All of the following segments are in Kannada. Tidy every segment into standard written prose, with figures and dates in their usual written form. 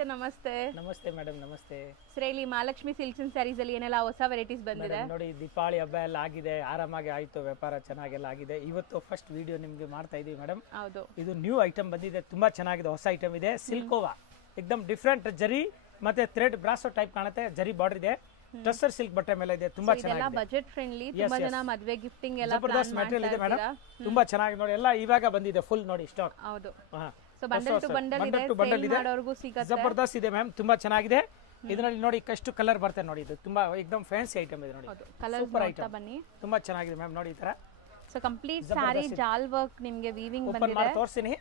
ಸರ್ ನಮಸ್ತೆ. ನಮಸ್ತೆ ಮೇಡಮ್, ನಮಸ್ತೆ ಸರ್ ಇಲ್ಲಿ ಮಹಾಲಕ್ಷ್ಮಿ ಸಿಲ್ಕ್ಸ್ ಅಂಡ್ ಸ್ಯಾರೀಸ್ ಅಲ್ಲಿ ಏನೆಲ್ಲ ಹೊಸ ವೆರೈಟೀಸ್ ಬಂದಿದೆ ನೋಡಿ. ದೀಪಾವಳಿ ಹಬ್ಬ ಎಲ್ಲ ಆಗಿದೆ, ಆರಾಮಾಗಿ ಆಯ್ತು, ವ್ಯಾಪಾರ ಚೆನ್ನಾಗೆಲ್ಲ ಆಗಿದೆ. ಇವತ್ತು ಫಸ್ಟ್ ವಿಡಿಯೋ ನಿಮ್ಗೆ ಮಾಡ್ತಾ ಇದೀವಿ ಮೇಡಮ್. ಹೌದು, ಇದು ನ್ಯೂ ಐಟಮ್ ಬಂದಿದೆ, ತುಂಬಾ ಚೆನ್ನಾಗಿದೆ, ಹೊಸ ಐಟಮ್ ಇದೆ. ಸಿಲ್ಕೋವಾ ಎಕ್ದಮ್ ಡಿಫ್ರೆಂಟ್ ಜರಿ ಮತ್ತೆ ಥ್ರೆಡ್ ಬ್ರಾಸೋ ಟೈಪ್ ಕಾಣುತ್ತೆ, ಜರಿ ಬಾರ್ಡರ್ ಇದೆ, ಟಸ್ಸರ್ ಸಿಲ್ಕ್ ಬಟ್ಟೆ ಮೇಲೆ ಇದೆ, ತುಂಬಾ ಚೆನ್ನಾಗಿದೆ. ಬಜೆಟ್ ಫ್ರೆಂಡ್ಲಿ, ತುಂಬಾ ಜನ ಮದುವೆ ಗಿಫ್ಟಿಂಗ್ ಎಲ್ಲ ಜಬರ್ದಸ್ತ್ ಮೆಟೀರಿಯಲ್ ಇದೆ ಮೇಡಮ್, ತುಂಬಾ ಚೆನ್ನಾಗಿದೆ ನೋಡಿ. ಎಲ್ಲ ಇವಾಗ ಬಂದಿದೆ ಫುಲ್ ನೋಡಿ ಸ್ಟಾಕ್. ಹೌದು, ಸೊ ಬಂಡಲ್ ಟು ಬಂಡಲ್ ಇದೆ, ಬಂಡಲ್ ಇದೆ, ಮಾಡೋರ್ಗೂ ಸಿಗುತ್ತೆ. ಜಬರ್ದಸ್ತ್ ಇದೆ ಮ್ಯಾಮ್, ತುಂಬಾ ಚೆನ್ನಾಗಿದೆ. ಇದರಲ್ಲಿ ನೋಡಿ ಎಷ್ಟು ಕಲರ್ ಬರುತ್ತೆ ನೋಡಿ, ಇದು ತುಂಬಾ ಎಕ್ದಮ್ ಫ್ಯಾನ್ಸಿ ಐಟಮ್ ಇದೆ ನೋಡಿ, ಸೂಪರ್ ಐಟಮ್, ಬನ್ನಿ ತುಂಬಾ ಚೆನ್ನಾಗಿದೆ ಮ್ಯಾಮ್. ನೋಡಿ ಈ ತರ ಸೊ ಕಂಪ್ಲೀಟ್ ಸಾರಿ ಜಾಲ್ ವರ್ಕ್ ನಿಮಗೆ ವೀವಿಂಗ್ ಓಪನ್ ಬಂದಿದೆ. ಮಾಡಿ ತೋರಿಸ್ತೀನಿ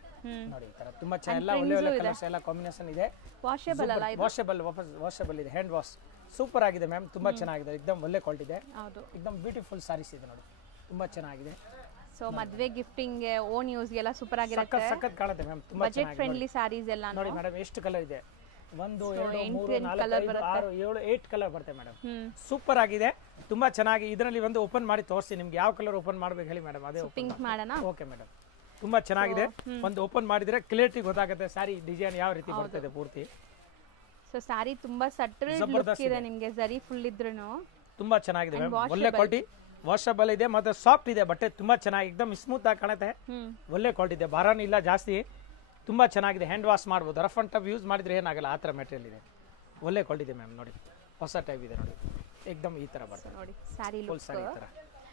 ನೋಡಿ. ಈ ತರ ತುಂಬಾ ಎಲ್ಲ ಒಳ್ಳೆ ಒಳ್ಳೆ ಕಲರ್ಸ್ ಎಲ್ಲ ಕಾಂಬಿನೇಷನ್ ಇದೆ. ವಾಷೇಬಲ್ ಅಲ್ಲ ಇದು? ವಾಷೇಬಲ್, ವಾಷೇಬಲ್ ಇದೆ, ಹ್ಯಾಂಡ್ ವಾಶ್, ಸೂಪರ್ ಆಗಿದೆ ಮ್ಯಾಮ್, ತುಂಬಾ ಚೆನ್ನಾಗಿದೆ, ಎಕ್ದಮ್ ಒಳ್ಳೆ ಕ್ವಾಲಿಟಿ ಇದೆ. ಹೌದು, ಎಕ್ದಮ್ ಬ್ಯೂಟಿಫುಲ್ ಸಾರೀಸ್ ಇದೆ ನೋಡಿ, ತುಂಬಾ ಚೆನ್ನಾಗಿದೆ. ಸೊ ಮದುವೆ ಗಿಫ್ಟಿಂಗ್ ಗೆ, ಓನ್ ಯೂಸ್ ಗೆಲ್ಲ ಸೂಪರ್ ಆಗಿರುತ್ತೆ, ಸಖತ್ ಕಾಣುತ್ತೆ ಮ್ಯಾಮ್, ತುಂಬಾ ಬಜೆಟ್ ಫ್ರೆಂಡ್ಲಿ ಸಾರೀಸ್ ಎಲ್ಲ ನೋಡಿ ಮೇಡಮ್. ಎಷ್ಟು ಕಲರ್ ಇದೆ? 1 2 3 4 5 6 7 8 ಕಲರ್ ಬರುತ್ತೆ ಮೇಡಮ್, ಸೂಪರ್ ಆಗಿದೆ, ತುಂಬಾ ಚೆನ್ನಾಗಿ. ಇದರಲ್ಲಿ ಒಂದು ಓಪನ್ ಮಾಡಿ ತೋರಿಸಿ ನಿಮ್ಗೆ, ಯಾವ ಕಲರ್ ಓಪನ್ ಮಾಡ್ಬೇಕು ಹೇಳಿ ಮೇಡಮ್, ಅದೇ ಪಿಂಕ್ ಮಾಡೋಣ. ಓಕೆ ಮೇಡಮ್, ತುಂಬಾ ಚೆನ್ನಾಗಿದೆ. ಒಂದು ಓಪನ್ ಮಾಡಿದ್ರೆ ಕ್ಲಿಯರಿಟಿ ಗೊತ್ತಾಗುತ್ತೆ, ಸಾರಿ ಡಿಸೈನ್ ಯಾವ ರೀತಿ ಬರ್ತದೆ ಪೂರ್ತಿ. ಸೊ ಸಾರಿ ತುಂಬಾ ಸಟಲ್ ಲುಕ್ ಇದೆ ನಿಮ್ಗೆ, ಜರಿ ಫುಲ್ ಇದ್ರೂನು ತುಂಬಾ ಚೆನ್ನಾಗಿದೆ ಮ್ಯಾಮ್, ಒಳ್ಳೆ ಕ್ವಾಲಿಟಿ, ವಾಷಬಲ್ ಇದೆ ಮತ್ತೆ ಸಾಫ್ಟ್ ಇದೆ ಬಟ್ಟೆ, ತುಂಬಾ ಚೆನ್ನಾಗಿ ಎಕ್ದಮ್ ಸ್ಮೂತ್ ಆಗಿ ಕಾಣುತ್ತೆ, ಒಳ್ಳೆ ಕ್ವಾಲಿಟಿ ಇದೆ, ಭಾರನೂ ಇಲ್ಲ ಜಾಸ್ತಿ, ತುಂಬಾ ಚೆನ್ನಾಗಿದೆ. ಹ್ಯಾಂಡ್ ವಾಶ್ ಮಾಡ್ಬೋದು, ರಫ್ ಅಂಡ್ ಟಫ್ ಯೂಸ್ ಮಾಡಿದ್ರೆ ಏನಾಗಲ್ಲ, ಆ ಥರ ಮೆಟೀರಿಯಲ್ ಇದೆ, ಒಳ್ಳೆ ಕ್ವಾಲಿಟಿ ಇದೆ ಮ್ಯಾಮ್. ನೋಡಿ ಹೊಸ ಟೈಪ್ ಇದೆ ನೋಡಿ, ಎಕ್ದಮ್ ಈ ತರ ಬರ್ತದೆ ನೋಡಿ ಸಾರಿ ಫುಲ್ ಸಾರಿ ಈ ತರ.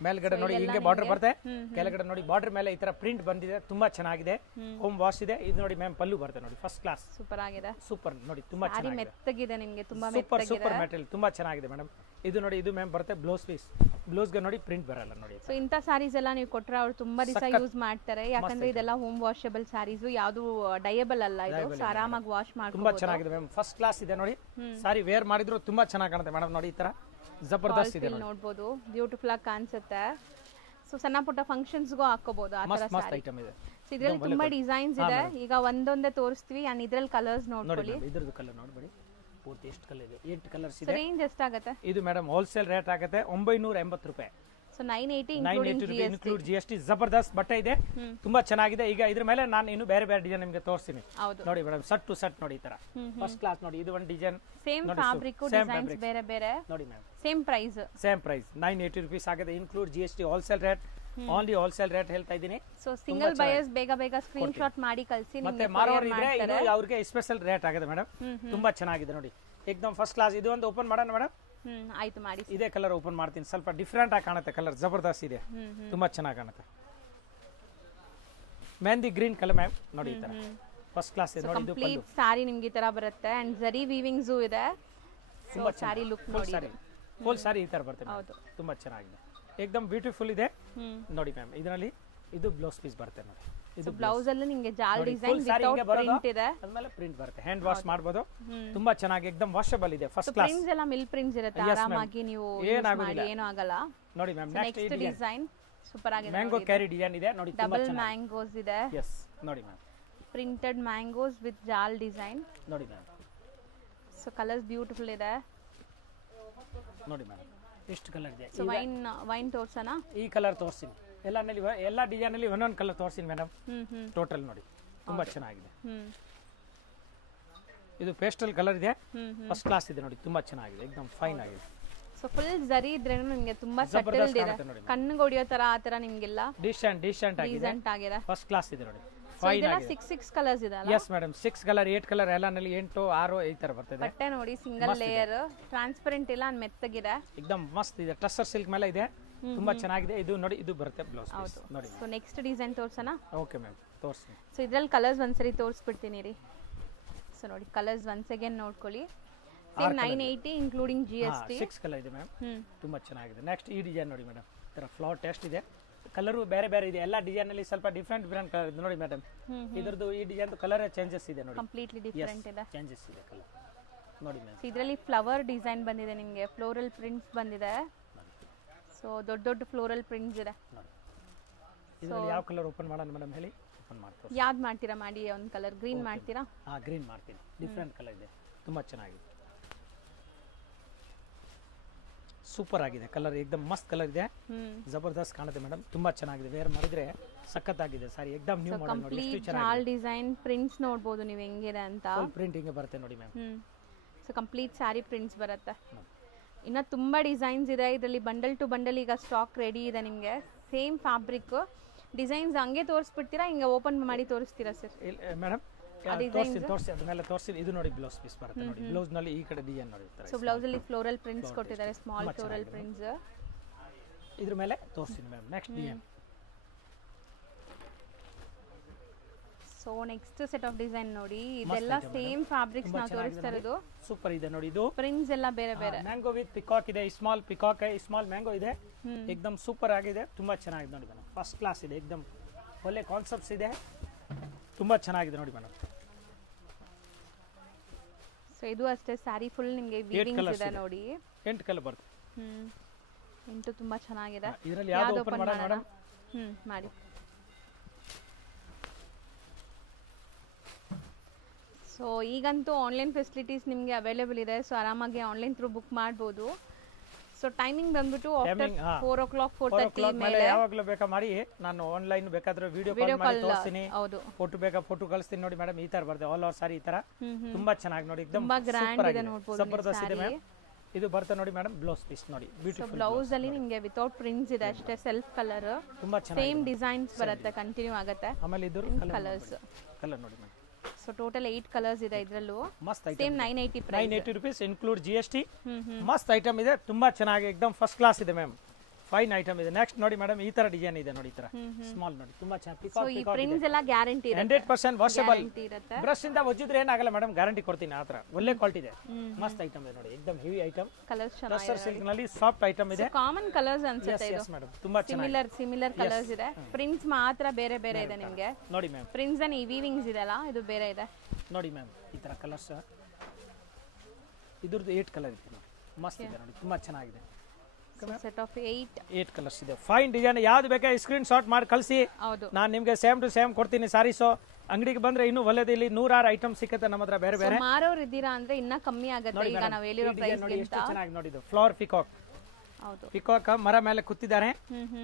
ಮೇಲ್ಗಡೆ ನೋಡಿ ಹಿಂಗೆ ಬಾರ್ಡರ್ ಬರುತ್ತೆ, ಕೆಳಗಡೆ ನೋಡಿ ಬಾರ್ಡರ್ ಮೇಲೆ ಈ ತರ ಪ್ರಿಂಟ್ ಬಂದಿದೆ, ತುಂಬಾ ಚೆನ್ನಾಗಿದೆ, ಹೋಮ್ ವಾಶ್ ಇದೆ. ಇದು ನೋಡಿ ಮ್ಯಾಮ್, ಪಲ್ಲು ಬರುತ್ತೆ ನೋಡಿ, ಫಸ್ಟ್ ಕ್ಲಾಸ್, ಸೂಪರ್ ಆಗಿದೆ, ಸೂಪರ್ ನೋಡಿ, ತುಂಬಾ ಸಾರಿ ಚೆನ್ನಾಗಿದೆ, ಮೆತ್ತಗಿದೆ ನಿಮಗೆ, ತುಂಬಾ ಸೂಪರ್ ಮೆತ್ತಗಿದೆ. ಸೂಪರ್ ಮೆಟೀರಿಯಲ್, ತುಂಬಾ ಚೆನ್ನಾಗಿದೆ ಮೇಡಮ್. ಇದು ನೋಡಿ, ಇದು ಮ್ಯಾಮ್ ಬರುತ್ತೆ ಬ್ಲೌಸ್ ಪೀಸ್, ಬ್ಲೌಸ್ಗೆ ನೋಡಿ ಪ್ರಿಂಟ್ ಬರಲ್ಲ ನೋಡಿ. ಸೊ ಇಂಥ ಸಾರೀಸ್ ಎಲ್ಲ ನೀವು ಕೊಟ್ರೆ ಅವ್ರು ತುಂಬಾ ದಿವಸ ಯೂಸ್ ಮಾಡ್ತಾರೆ, ಯಾಕಂದ್ರೆ ಇದೆಲ್ಲ ಹೋಮ್ ವಾಷಬಲ್ ಸಾರೀಸ್, ಯಾವುದು ಡಯಬಲ್ ಅಲ್ಲ, ಇದು ಆರಾಮಾಗಿ ವಾಶ್ ಮಾಡ್ಕೊಂಡು. ತುಂಬಾ ಚೆನ್ನಾಗಿದೆ ಮ್ಯಾಮ್, ಫಸ್ಟ್ ಕ್ಲಾಸ್ ಇದೆ ನೋಡಿ, ಸಾರಿ ವೇರ್ ಮಾಡಿದ್ರು ತುಂಬಾ ಚೆನ್ನಾಗಿ ಕಾಣುತ್ತೆ ಮೇಡಮ್. ನೋಡಿ ಈ ತರ ಜಬರ್ದಸ್ತ್ ಇದೆ, ನೋಡ್ಬೋದು, ಬ್ಯೂಟಿಫುಲ್ ಆಗಿ ಕಾಣಿಸುತ್ತೆ. ಸೊ ಸಣ್ಣ ಪುಟ್ಟ ಫಂಕ್ಷನ್ಸ್ ಗೂ ಹಾಕೋಬಹುದು ಆ ತರ ಮಸ್ತ್ ಐಟಮ್ ಇದೆ. ಇದ್ರಲ್ಲಿ ತುಂಬಾ ಡಿಸೈನ್ಸ್ ಇದೆ, ಈಗ ಒಂದೊಂದೇ ತೋರಿಸ್ತೀವಿ, ಅಂಡ್ ಇದ್ರಲ್ಲಿ ಕಲರ್ಸ್ ನೋಡ್ಕೊಳ್ಳಿ. ಇದ್ರದ್ದು ಕಲರ್ ನೋಡ್ಬೇಡಿ, ಪೂರ್ತಿ ಎಷ್ಟು ಕಲರ್ ಇದೆ, 8 ಕಲರ್ಸ್ ಇದೆ. ರೇಂಜ್ ಎಷ್ಟಾಗುತ್ತೆ ಇದು ಮೇಡಮ್ ಹೋಲ್ಸೇಲ್ ರೇಟ್ ಆಗುತ್ತೆ 980 ರೂಪಾಯಿ. So 980 include GST. ಜಬರ್ದಸ್ತ್ ಬಟ್ಟೆ ಇದೆ, ತುಂಬಾ ಚೆನ್ನಾಗಿದೆ. ಈಗ ಇದ್ರ ಮೇಲೆ ನಾನು ಇನ್ನು ಬೇರೆ ಬೇರೆ ಡಿಸೈನ್ ನಿಮಗೆ ತೋರಿಸ್ತೀನಿ ನೋಡಿ ಮೇಡಮ್. ಸಟ್ ಟು ಸಟ್ ನೋಡಿ, ಈ ತರ ಫಸ್ಟ್ ಕ್ಲಾಸ್ ನೋಡಿ, ಇದು ಒಂದು ಡಿಸೈನ್, ಸೇಮ್ ಫ್ಯಾಬ್ರಿಕ್, ಡಿಸೈನ್ಸ್ ಬೇರೆ ಬೇರೆ ನೋಡಿ ಮ್ಯಾಮ್. ಸೇಮ್ ಪ್ರೈಸ್ 980 ರೂಪೀಸ್ ಆಗುತ್ತೆ, include GST. Wholesale rate, only wholesale rate ಹೇಳ್ತಾ ಇದ್ದೀನಿ. ಸೊ ಸಿಂಗಲ್ ಬಯರ್ಸ್ ಬೇಗ ಬೇಗ ಸ್ಕ್ರೀನ್ ಶಾಟ್ ಮಾಡಿ ಕಳಿಸಿ, ಮತ್ತೆ ಮಾರೋರು ಇದ್ರೆ ಇದು ಅವ್ರಿಗೆ ಸ್ಪೆಷಲ್ ರೇಟ್ ಆಗುತ್ತೆ ಮೇಡಮ್. ತುಂಬಾ ಚೆನ್ನಾಗಿದೆ ನೋಡಿ, ಏಕದಮ್ ಫಸ್ಟ್ ಕ್ಲಾಸ್. ಇದು ಒಂದು ಓಪನ್ ಮಾಡೋಣ ಮೇಡಮ್. ಆಯ್ತು ಮಾಡಿ. ಇದೇ ಕಲರ್ ಓಪನ್ ಮಾಡ್ತೀನಿ, ಸ್ವಲ್ಪ ಡಿಫ್ರೆಂಟ್ ಆಗಿ ಕಾಣುತ್ತೆ ಕಲರ್, ಜಬರ್ದಸ್ತ್ ಇದೆ, ತುಂಬಾ ಚೆನ್ನಾಗಿ ಕಾಣುತ್ತೆ. ಮೆಹಂದಿ ಗ್ರೀನ್ ಕಲರ್ ಮ್ಯಾಮ್ ನೋಡಿ, ಈ ತರ ಫಸ್ಟ್ ಕ್ಲಾಸ್ ಇದೆ ನೋಡಿ. ಇದು ಕಂಪ್ಲೀಟ್ ಸಾರಿ ನಿಮ್ಗೆ ಈ ತರ ಬರುತ್ತೆ, ಅಂಡ್ ಜರಿ ವೀವಿಂಗ್ಸ್ ಇದೆ. ತುಂಬಾ ಸಾರಿ ಲುಕ್ ನೋಡಿ, ಫುಲ್ ಸಾರಿ ಈ ತರ ಬರುತ್ತೆ, ತುಂಬಾ ಚೆನ್ನಾಗಿದೆ, ಏಕದಮ್ ಬ್ಯೂಟಿಫುಲ್ ಇದೆ ನೋಡಿ ಮ್ಯಾಮ್. ಇದರಲ್ಲಿ ಇದು ಬ್ಲೌಸ್ ಪೀಸ್ ಬರುತ್ತೆ ನೋಡಿ, ಇದು ಬ್ಲೌಸ್ ಅಲ್ಲಿ ನಿಮಗೆ ಜಾಲ್ ಡಿಸೈನ್ ವಿತೌಟ್ ಪ್ರಿಂಟ್ ಇದೆ, ಆಮೇಲೆ ಪ್ರಿಂಟ್ ಬರುತ್ತೆ, ಹ್ಯಾಂಡ್ ವಾಶ್ ಮಾಡಬಹುದು, ತುಂಬಾ ಚೆನ್ನಾಗಿ ಎಕ್ದಮ್ ವಾಷಬಲ್ ಇದೆ, ಫಸ್ಟ್ ಕ್ಲಾಸ್. ಪ್ರಿಂಟ್ಸ್ ಎಲ್ಲ ಮಿಲ್ ಪ್ರಿಂಟ್ಸ್ ಇರುತ್ತೆ, ಆರಾಮಾಗಿ ನೀವು ಯೂಸ್ ಮಾಡಿ ಏನು ಆಗಲ್ಲ ನೋಡಿ ಮ್ಯಾಮ್. ನೆಕ್ಸ್ಟ್ ಡಿಸೈನ್ ಸೂಪರ್ ಆಗಿದೆ, ಮ್ಯಾಂಗೋ ಕ್ಯಾರಿ ಡಿಸೈನ್ ಇದೆ ನೋಡಿ, ಡಬಲ್ ಮ್ಯಾಂಗೋಸ್ ಇದೆ. ಎಸ್ ನೋಡಿ ಮ್ಯಾಮ್, ಪ್ರಿಂಟೆಡ್ ಮ್ಯಾಂಗೋಸ್ ವಿತ್ ಜಾಲ್ ಡಿಸೈನ್ ನೋಡಿ ಮ್ಯಾಮ್. ಸೊ ಕಲರ್ಸ್ ಬ್ಯೂಟಿಫುಲ್ ಇದೆ ನೋಡಿ ಮ್ಯಾಮ್, ಎಷ್ಟು ಕಲರ್ ಇದೆ. ಸೊ ವೈನ್ ತೋರ್ಸೋಣ, ಈ ಕಲರ್ ತೋರಿಸ್ತೀನಿ, ಎಲ್ಲ ಡಿಸೈನ್ ಅಲ್ಲಿ ಒಂದೊಂದು ಕಲರ್ ತೋರಿಸ್ತೀನಿ ಮೇಡಮ್. ಟೋಟಲ್ ನೋಡಿ, ತುಂಬಾ ಚೆನ್ನಾಗಿದೆ. ಇದು ಪೇಸ್ಟಲ್ ಕಲರ್ ಇದೆ, ಫಸ್ಟ್ ಕ್ಲಾಸ್ ಇದೆ ನೋಡಿ, ತುಂಬಾ ಚೆನ್ನಾಗಿದೆ, ಎಕ್ದಮ್ ಫೈನ್ ಆಗಿದೆ. ಸೊ ಫುಲ್ ಜರಿ ಇದ್ರೆ ನಿಮಗೆ ತುಂಬಾ ಸೆಟಲ್ಡ್ ಇದೆ, ಕಣ್ಣಿಗೆ ಹೊಡಿಯೋ ತರ ಆ ತರ ನಿಮಗೆಲ್ಲ ಡಿಸೆಂಟ್ ಆಗಿದೆ, ಫಸ್ಟ್ ಕ್ಲಾಸ್ ಇದೆ ನೋಡಿ, ಫೈನ್ ಆಗಿದೆ. 6 ಕಲರ್ಸ್ ಇದೆ ಅಲ್ಲ? ಎಸ್ ಮೇಡಮ್, 6 ಕಲರ್ 8 ಕಲರ್ ಎಲ್ಲ ನಲ್ಲಿ 8 6 ಈ ತರ ಬರ್ತದೆ. ಬಟ್ಟೆ ನೋಡಿ, ಸಿಂಗಲ್ ಲೇಯರ್, ಟ್ರಾನ್ಸ್ಪರೆಂಟ್ ಇಲ್ಲ, ಅಂಡ್ ಮೆತ್ತಗಿದೆ, ಎಕ್ದಮ್ ಮಸ್ತ್ ಇದೆ, ಟಸ್ಸರ್ ಸಿಲ್ಕ್ ಮೇಲೆ ಇದೆ, ತುಂಬಾ ಚೆನ್ನಾಗಿದೆ. ಇದು ನೋಡಿ, ಇದು ಬರುತ್ತೆ ಬ್ಲೌಸ್ ಪೀಸ್ ನೋಡಿ. ಸೊ ನೆಕ್ಸ್ಟ್ ಡಿಸೈನ್ ತೋರ್ಸೋಣ. ಓಕೆ ಮ್ಯಾಮ್, ತೋರಿಸಿ. ಸೊ ಇದ್ರಲ್ಲಿ ಕಲರ್ಸ್ ಒಂದ್ಸರಿ ತೋರಿಸ್ಬಿಡ್ತೀನಿ ರೀ. ಸೊ ನೋಡಿ, ಕಲರ್ಸ್ ಒನ್ಸ್ ಅಗೇನ್ ನೋಡ್ಕೊಳ್ಳಿ, ಸೇಮ್ 980 ಇನ್ಕ್ಲೂಡಿಂಗ್ GST. 6 ಕಲರ್ ಇದೆ ಮ್ಯಾಮ್, ತುಂಬಾ ಚೆನ್ನಾಗಿದೆ. ನೆಕ್ಸ್ಟ್ ಈ ಡಿಸೈನ್ ನೋಡಿ ಮೇಡಮ್, ಈ ತರ ಫ್ಲವರ್ ಟೆಸ್ಟ್ ಇದೆ, ಕಲರ್ ಬೇರೆ ಬೇರೆ ಇದೆ, ಎಲ್ಲ ಡಿಸೈನ್ ಅಲ್ಲಿ ಸ್ವಲ್ಪ ಡಿಫ್ರೆಂಟ್ ಕಲರ್ ಇದೆ ನೋಡಿ ಮೇಡಮ್. ಇದರದ್ದು ಈ ಡಿಸೈನ್ ಕಲರ್ ಚೇಂಜಸ್ ಇದೆ ನೋಡಿ, ಕಂಪ್ಲೀಟ್ಲಿ ಡಿಫರೆಂಟ್ ಇದೆ, ಚೇಂಜಸ್ ಇದೆ ಕಲರ್ ನೋಡಿ ಮ್ಯಾಮ್. ಇದರಲ್ಲಿ ಫ್ಲವರ್ ಡಿಸೈನ್ ಬಂದಿದೆ ನಿಮಗೆ, ಫ್ಲೋರಲ್ ಪ್ರಿಂಟ್ಸ್ ಬಂದಿದೆ, ಸೊ ದೊಡ್ಡ ದೊಡ್ಡ ಫ್ಲೋರಲ್ ಪ್ರಿಂಟ್ಸ್ ಇದೆ. ಇದರಲ್ಲಿ ಯಾವ ಕಲರ್ ಓಪನ್ ಮಾಡೋಣ ಮೇಡಮ್ ಹೇಳಿ, ಓಪನ್ ಮಾಡ್ತೀವಿ. ಯಾವ್ದು ಮಾಡ್ತೀರಾ ಮಾಡಿ, ಒಂದು ಕಲರ್ ಗ್ರೀನ್ ಮಾಡ್ತೀರಾ? ಹಾ, ಗ್ರೀನ್ ಮಾಡ್ತೀನಿ, ಡಿಫ್ರೆಂಟ್ ಕಲರ್ ಇದೆ, ತುಂಬಾ ಚೆನ್ನಾಗಿದೆ, ಸೂಪರ್ ಆಗಿದೆ ಕಲರ್, ಏಕದಮ್ ಮಸ್ತ್ ಕಲರ್ ಇದೆ, ಜಬರ್ದಸ್ತ್ ಕಾಣುತ್ತೆ ಮೇಡಮ್, ತುಂಬಾ ಚೆನ್ನಾಗಿದೆ. ವೇರ್ ಮಾಡಿದ್ರೆ ಸಖತ್ತಾಗಿದೆ ಸಾರಿ ಎಕ್ದಮ್ ನ್ಯೂ ಮಾಡೆಲ್ ನೋಡಿ ಎಷ್ಟು ಕಂಪ್ಲೀಟ್ ಜಾಲ್ ಡಿಸೈನ್ ಪ್ರಿಂಟ್ಸ್ ನೋಡಬಹುದು ನೀವು ಹೆಂಗಿದೆ ಅಂತ. ಫುಲ್ ಪ್ರಿಂಟಿಂಗ್ ಬರುತ್ತೆ ನೋಡಿ ma'am. So complete sari prints ಬರುತ್ತೆ. ಇನ್ನ ತುಂಬಾ ಡಿಸೈನ್ಸ್ ಇದೆ ಇದರಲ್ಲಿ. ಬಂಡಲ್ ಟು ಬಂಡಲ್ ಈಗ ಸ್ಟಾಕ್ ರೆಡಿ ಇದೆ ನಿಮಗೆ. ಸೇಮ್ ಫ್ಯಾಬ್ರಿಕ್ ಡಿಸೈನ್ಸ್ ಹಂಗೆ ತೋರಿಸ್ಬಿಡ್ತೀರಾ, ಹಿಂಗೆ ಓಪನ್ ಮಾಡಿ ತೋರಿಸ್ತೀರಾ ಸರ್? ಮೇಡಮ್ ತೋರಿಸಿ ಅದನ್ನೆಲ್ಲ ತೋರಿಸಿ. ಇದು ನೋಡಿ ಬ್ಲೌಸ್ ಪೀಸ್ ಬರುತ್ತೆ ನೋಡಿ. ಬ್ಲೌಸ್ ನಲ್ಲಿ ಈ ಕಡೆ ಡಿಸೈನ್ ನೋಡಿ. ಸೊ ಬ್ಲೌಸ್ ಅಲ್ಲಿ ಫ್ಲೋರಲ್ ಪ್ರಿಂಟ್ಸ್ ಕೊಟ್ಟಿದ್ದಾರೆ, ಸ್ಮಾಲ್ ಫ್ಲೋರಲ್ ಪ್ರಿಂಟ್ಸ್. ಇದ್ರ ಮೇಲೆ ತೋರಿಸ್ತೀನಿ ma'am next design. So next set of design ನೋಡಿ. ಇದೆಲ್ಲ ಸೇಮ್ ಫ್ಯಾಬ್ರಿಕ್ಸ್ ನಾವು ತೋರಿಸ್ತಾ ಇರೋದು. ಸೂಪರ್ ಇದೆ ನೋಡಿ. ಇದು ಪ್ರಿಂಟ್ಸ್ ಎಲ್ಲ ಬೇರೆ ಬೇರೆ. ಮ್ಯಾಂಗೋ ವಿತ್ ಪಿಕಾಕ್ ಇದೆ, ಸ್ಮಾಲ್ ಪಿಕಾಕ್ ಸ್ಮಾಲ್ ಮ್ಯಾಂಗೋ ಇದೆ. ಏಕದಮ್ ಸೂಪರ್ ಆಗಿದೆ, ತುಂಬಾ ಚೆನ್ನಾಗಿದೆ ನೋಡಿ ಮೇಡಮ್. ಫಸ್ಟ್ ಕ್ಲಾಸ್ ಇದೆ, ಏಕದಮ್ ಒಳ್ಳೆ ಕಾನ್ಸೆಪ್ಟ್ಸ್ ಇದೆ, ತುಂಬಾ ಚೆನ್ನಾಗಿದೆ ನೋಡಿ ಮೇಡಮ್. ಸೊ ಇದು ಅಷ್ಟೇ ಸ್ಯಾರಿ ಫುಲ್ ನಿಮಗೆ ವೀವಿಂಗ್ಸ್ ಇದೆ ನೋಡಿ. 8 ಕಲರ್ ಬರುತ್ತೆ. 8 ತುಂಬಾ ಚೆನ್ನಾಗಿದೆ. ಇದರಲ್ಲಿ ಯಾವುದು ಓಪನ್ ಮಾಡೋಣ ಮೇಡಮ್? ಮಾಡಿ. ಸೊ ಈಗಂತೂ ಆನ್ಲೈನ್ ಫೆಸಿಲಿಟೀಸ್ ನಿಮಗೆ ಅವೈಲೇಬಲ್ ಇದೆ. ಸೊ ಆರಾಮಾಗಿ ಆನ್ಲೈನ್ ಥ್ರೂ ಬುಕ್ ಮಾಡ್ಬೋದು. ಸೊ ಟೈಮಿಂಗ್ ಬಂದ್ಬಿಟ್ಟು ಆಫ್ಟರ್ 4 o'clock 4:30 ಮೇಲೆ ಯಾವಾಗಲೂ ಬೇಕಾ ಮಾಡಿ. ನಾನು ಆನ್ಲೈನ್ ಬೇಕಾದ್ರೆ ವಿಡಿಯೋ ಕಾಲ್ ಮಾಡಿ ತೋರಿಸ್ತೀನಿ. ಹೌದು, ಫೋಟೋ ಬೇಕಾ ಫೋಟೋ ಕಳಿಸ್ತೀನಿ ನೋಡಿ ಮೇಡಮ್. ಈ ತರ ಬರುತ್ತೆ ಆಲ್ ಓವರ್ ಸಾರಿ. ಈ ತರ ತುಂಬಾ ಚೆನ್ನಾಗಿ ನೋಡಿ, एकदम ತುಂಬಾ ಗ್ರ್ಯಾಂಡ್ ಇದೆ ನೋಡಬಹುದು. ಜಬರ್ದಸ್ತ್ ಇದೆ ಮ್ಯಾಮ್. ಇದು ಬರುತ್ತೆ ನೋಡಿ ಮೇಡಮ್ ಬ್ಲೌಸ್ ಪೀಸ್ ನೋಡಿ. ಬ್ಯೂಟಿಫುಲ್ ಬ್ಲೌಸ್ ಅಲ್ಲಿ ನಿಮಗೆ ವಿತೌಟ್ ಪ್ರಿಂಟ್ಸ್ ಇದೆ ಅಷ್ಟೇ, ಸೆಲ್ಫ್ ಕಲರ್. ತುಂಬಾ ಚೆನ್ನಾಗಿ ಸೇಮ್ ಡಿಸೈನ್ಸ್ ಬರುತ್ತೆ, ಕಂಟಿನ್ಯೂ ಆಗುತ್ತೆ. ಆಮೇಲೆ ಇದು ಕಲರ್ಸ್ ಕಲರ್ ನೋಡಿ ಮೇಡಮ್. ಸೊ ಟೋಟಲ್ 8 ಕಲರ್ಸ್ ಇದೆ ಇದರಲ್ಲೂ. ಮಸ್ತ್ item. Same 980 price. 980 rupees include GST. ಮಸ್ತ್ ಐಟಮ್ ಇದೆ, ತುಂಬಾ ಚೆನ್ನಾಗಿ एकदम ಫಸ್ಟ್ ಕ್ಲಾಸ್ ಇದೆ ಮ್ಯಾಮ್. ಫೈನ್ ಐಟಮ್ ಇದೆ. ನೆಕ್ಸ್ಟ್ ನೋಡಿ ಮೇಡಮ್ ಈ ತರ ಡಿಸೈನ್ ಇದೆ ನೋಡಿ. ಈ ತರ ಸ್ಮಾಲ್ ನೋಡಿ, ತುಂಬಾ ಚೆನ್ನಾಗಿ ಸೊ ಈ ಪ್ರಿಂಟ್ಸ್ ಎಲ್ಲ ಗ್ಯಾರಂಟಿ ಇದೆ, 100% ವಾಷಬಲ್. ಇರುತ್ತೆ. ಬ್ರಷ್ ಇಂದ ಒಜ್ಜಿದ್ರೆ ಏನಾಗಲ್ಲ ಮೇಡಮ್, ಗ್ಯಾರಂಟಿ ಕೊಡ್ತೀನಿ. ಆ ತರ ಒಳ್ಳೆ ಕ್ವಾಲಿಟಿ ಇದೆ, ಮಸ್ತ್ ಐಟಮ್ ಇದೆ ನೋಡಿ. एकदम heavy item. Colours tussar silk ನಲ್ಲಿ ಸಾಫ್ಟ್ ಐಟಮ್ ಇದೆ. ಕಾಮನ್ ಕಲರ್ಸ್ ಅನ್ಸುತ್ತೆ ಇದು. ಎಸ್ ಮೇಡಮ್, ತುಂಬಾ ಚೆನ್ನಾಗಿ ಸಿಮಿಲರ್ ಕಲರ್ಸ್ ಇದೆ. ಪ್ರಿಂಟ್ಸ್ ಮಾತ್ರ ಬೇರೆ ಬೇರೆ ಇದೆ ನಿಮಗೆ ನೋಡಿ ಮ್ಯಾಮ್. ಪ್ರಿಂಟ್ಸ್ ಅಂಡ್ ವೀವಿಂಗ್ಸ್ ಇದೆ ಅಲ್ಲ, ಇದು ಬೇರೆ ಇದೆ ನೋಡಿ ಮ್ಯಾಮ್. ಈ ತರ ಕಲರ್ಸ್ ಇದ್ರದ್ದು 8 ಕಲರ್ ಇದೆ ನೋಡಿ. ಮಸ್ತ್ ಇದೆ ನೋಡಿ, ತುಂಬಾ ಚೆನ್ನಾಗಿದೆ. ಸೆಟ್ ಆಫ್ 8 ಕಲರ್ಸ್ ಇದೆ. Fine design. ಯಾವ್ದು ಬೇಕಾ ಸ್ಕ್ರೀನ್ ಶಾಟ್ ಮಾಡಿ ಕಳಿಸಿ. ಹೌದು, ನಾನು ನಿಮಗೆ ಸೇಮ್ ಟು ಸೇಮ್ ಕೊಡ್ತೀನಿ ಸಾರೀಸು. ಅಂಗಡಿಗೆ ಬಂದ್ರೆ ಇನ್ನೂ ಒಳ್ಳೆದು. ಇಲ್ಲಿ 106 ಐಟಮ್ ಸಿಕ್ಕತ್ತೆ ನಮ್ಮ ಹತ್ರ ಬೇರೆ ಬೇರೆ. ಮಾರೋರು ಇದ್ದೀರಾ ಅಂದ್ರೆ ಇನ್ನ ಕಮ್ಮಿ ಆಗುತ್ತೆ ಈಗ ನಾವು ಹೇಳಿರೋ ಪ್ರೈಸ್ ನೋಡಿ. ಎಷ್ಟು ಚೆನ್ನಾಗಿ ನೋಡಿ. ಇದು ಫ್ಲವರ್ ಪಿಕಾಕ್. ಹೌದು, ಪಿಕಾಕ್ ಮರ ಮೇಲೆ ಕೂತಿದ್ದಾರೆ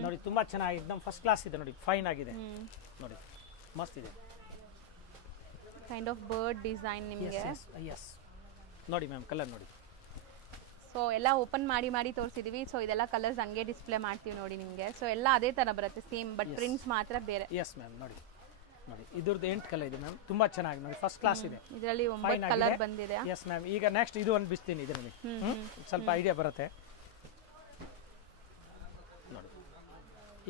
ನೋಡಿ. ತುಂಬಾ ಚೆನ್ನಾಗಿ एकदम ಫಸ್ಟ್ ಕ್ಲಾಸ್ ಇದೆ ನೋಡಿ. ಫೈನ್ ಆಗಿದೆ ನೋಡಿ, ಮಸ್ತ್ ಇದೆ. ಕೈಂಡ್ ಆಫ್ ಬರ್ಡ್ ಡಿಸೈನ್ ನಿಮಗೆ. ಎಸ್ ನೋಡಿ ಮ್ಯಾಮ್, ಕಲರ್ ನೋಡಿ. ಸೊ ಎಲ್ಲ ಓಪನ್ ಮಾಡಿ ಮಾಡಿ ತೋರಿಸಿದೀವಿ. ಸೊ ಇದೆಲ್ಲ ಕಲರ್ಸ್ ಹಂಗೆ ಡಿಸ್ಪ್ಲೇ ಮಾಡ್ತೀವಿ ನೋಡಿ ನಿಮಗೆ. ಸೊ ಎಲ್ಲ ಅದೇ ತರ ಬರುತ್ತೆ ಸೇಮ್, ಬಟ್ ಪ್ರಿಂಟ್ಸ್ ಮಾತ್ರ ಬೇರೆ. ಎಸ್ ಮ್ಯಾಮ್ ನೋಡಿ ನೋಡಿ. ಇದ್ರದ್ದು 8 ಕಲರ್ ಇದೆ ಮ್ಯಾಮ್, ತುಂಬಾ ಚೆನ್ನಾಗಿ ನೋಡಿ. ಫಸ್ಟ್ ಕ್ಲಾಸ್ ಇದೆ. ಇದರಲ್ಲಿ 9 ಕಲರ್ ಬಂದಿದೆ. Yes ma'am. ಈಗ ನೆಕ್ಸ್ಟ್ ಇದು ಒಂದು ಬಿಸ್ತೀನಿ. ಇದರಲ್ಲಿ ಸ್ವಲ್ಪ ಐಡಿಯಾ ಬರುತ್ತೆ ನೋಡಿ.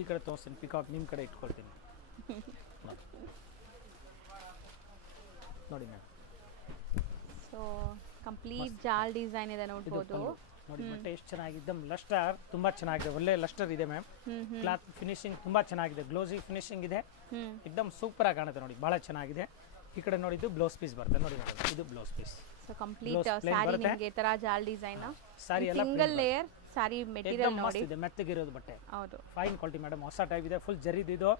ಈ ಕಡೆ ತೋರಿಸ್ತೀನಿ, ಪಿಕಾಕ್ ನಿಮ್ಮ ಕಡೆ ಇಟ್ಕೊಳ್ತೀನಿ ನೋಡಿ. ನೋಡಿ ಮ್ಯಾಮ್. ಸೊ ಕಂಪ್ಲೀಟ್ ಜಾಲ್ ಡಿಸೈನ್ ಇದೆ ನೋಡಬಹುದು ನೋಡಿ. ಬಟ್ಟೆ ಎಷ್ಟು ಚೆನ್ನಾಗಿದೆ. ಲಸ್ಟರ್ ತುಂಬಾ ಚೆನ್ನಾಗಿದೆ, ಒಳ್ಳೆ ಲಸ್ಟರ್ ಇದೆ ಮ್ಯಾಮ್. ಕ್ಲಾತ್ ಫಿನಿಶಿಂಗ್ ತುಂಬಾ ಚೆನ್ನಾಗಿದೆ, ಗ್ಲೋಸಿ ಫಿನಿಶಿಂಗ್ ಇದೆ. एकदम ಸೂಪರ್ ಆಗಿ ಕಾಣುತ್ತೆ ನೋಡಿ, ಬಹಳ ಚೆನ್ನಾಗಿದೆ. ಈ ಕಡೆ ನೋಡಿ, ಇದು ಬ್ಲೌಸ್ ಪೀಸ್ ಬರುತ್ತೆ ನೋಡಿ ಮೇಡಮ್. ಇದು ಬ್ಲೌಸ್ ಪೀಸ್. ಸೊ ಕಂಪ್ಲೀಟ್ ಸಾರಿ ನಿಮಗೆ ತರ ಜಾಲ್ ಡಿಸೈನ್. ಸಾರಿ ಎಲ್ಲ ಸಿಂಗಲ್ ಲೇಯರ್ ಸಾರಿ ಮೆಟೀರಿಯಲ್ ನೋಡಿ. ಇದೆ, ಮೆತ್ತಗಿರೋದು ಬಟ್ಟೆ. ಹೌದು, ಫೈನ್ ಕ್ವಾಲಿಟಿ ಮೇಡಮ್. ಹೊಸ ಟೈಪ್ ಇದೆ, ಫುಲ್ ಜರಿದು. ಇದು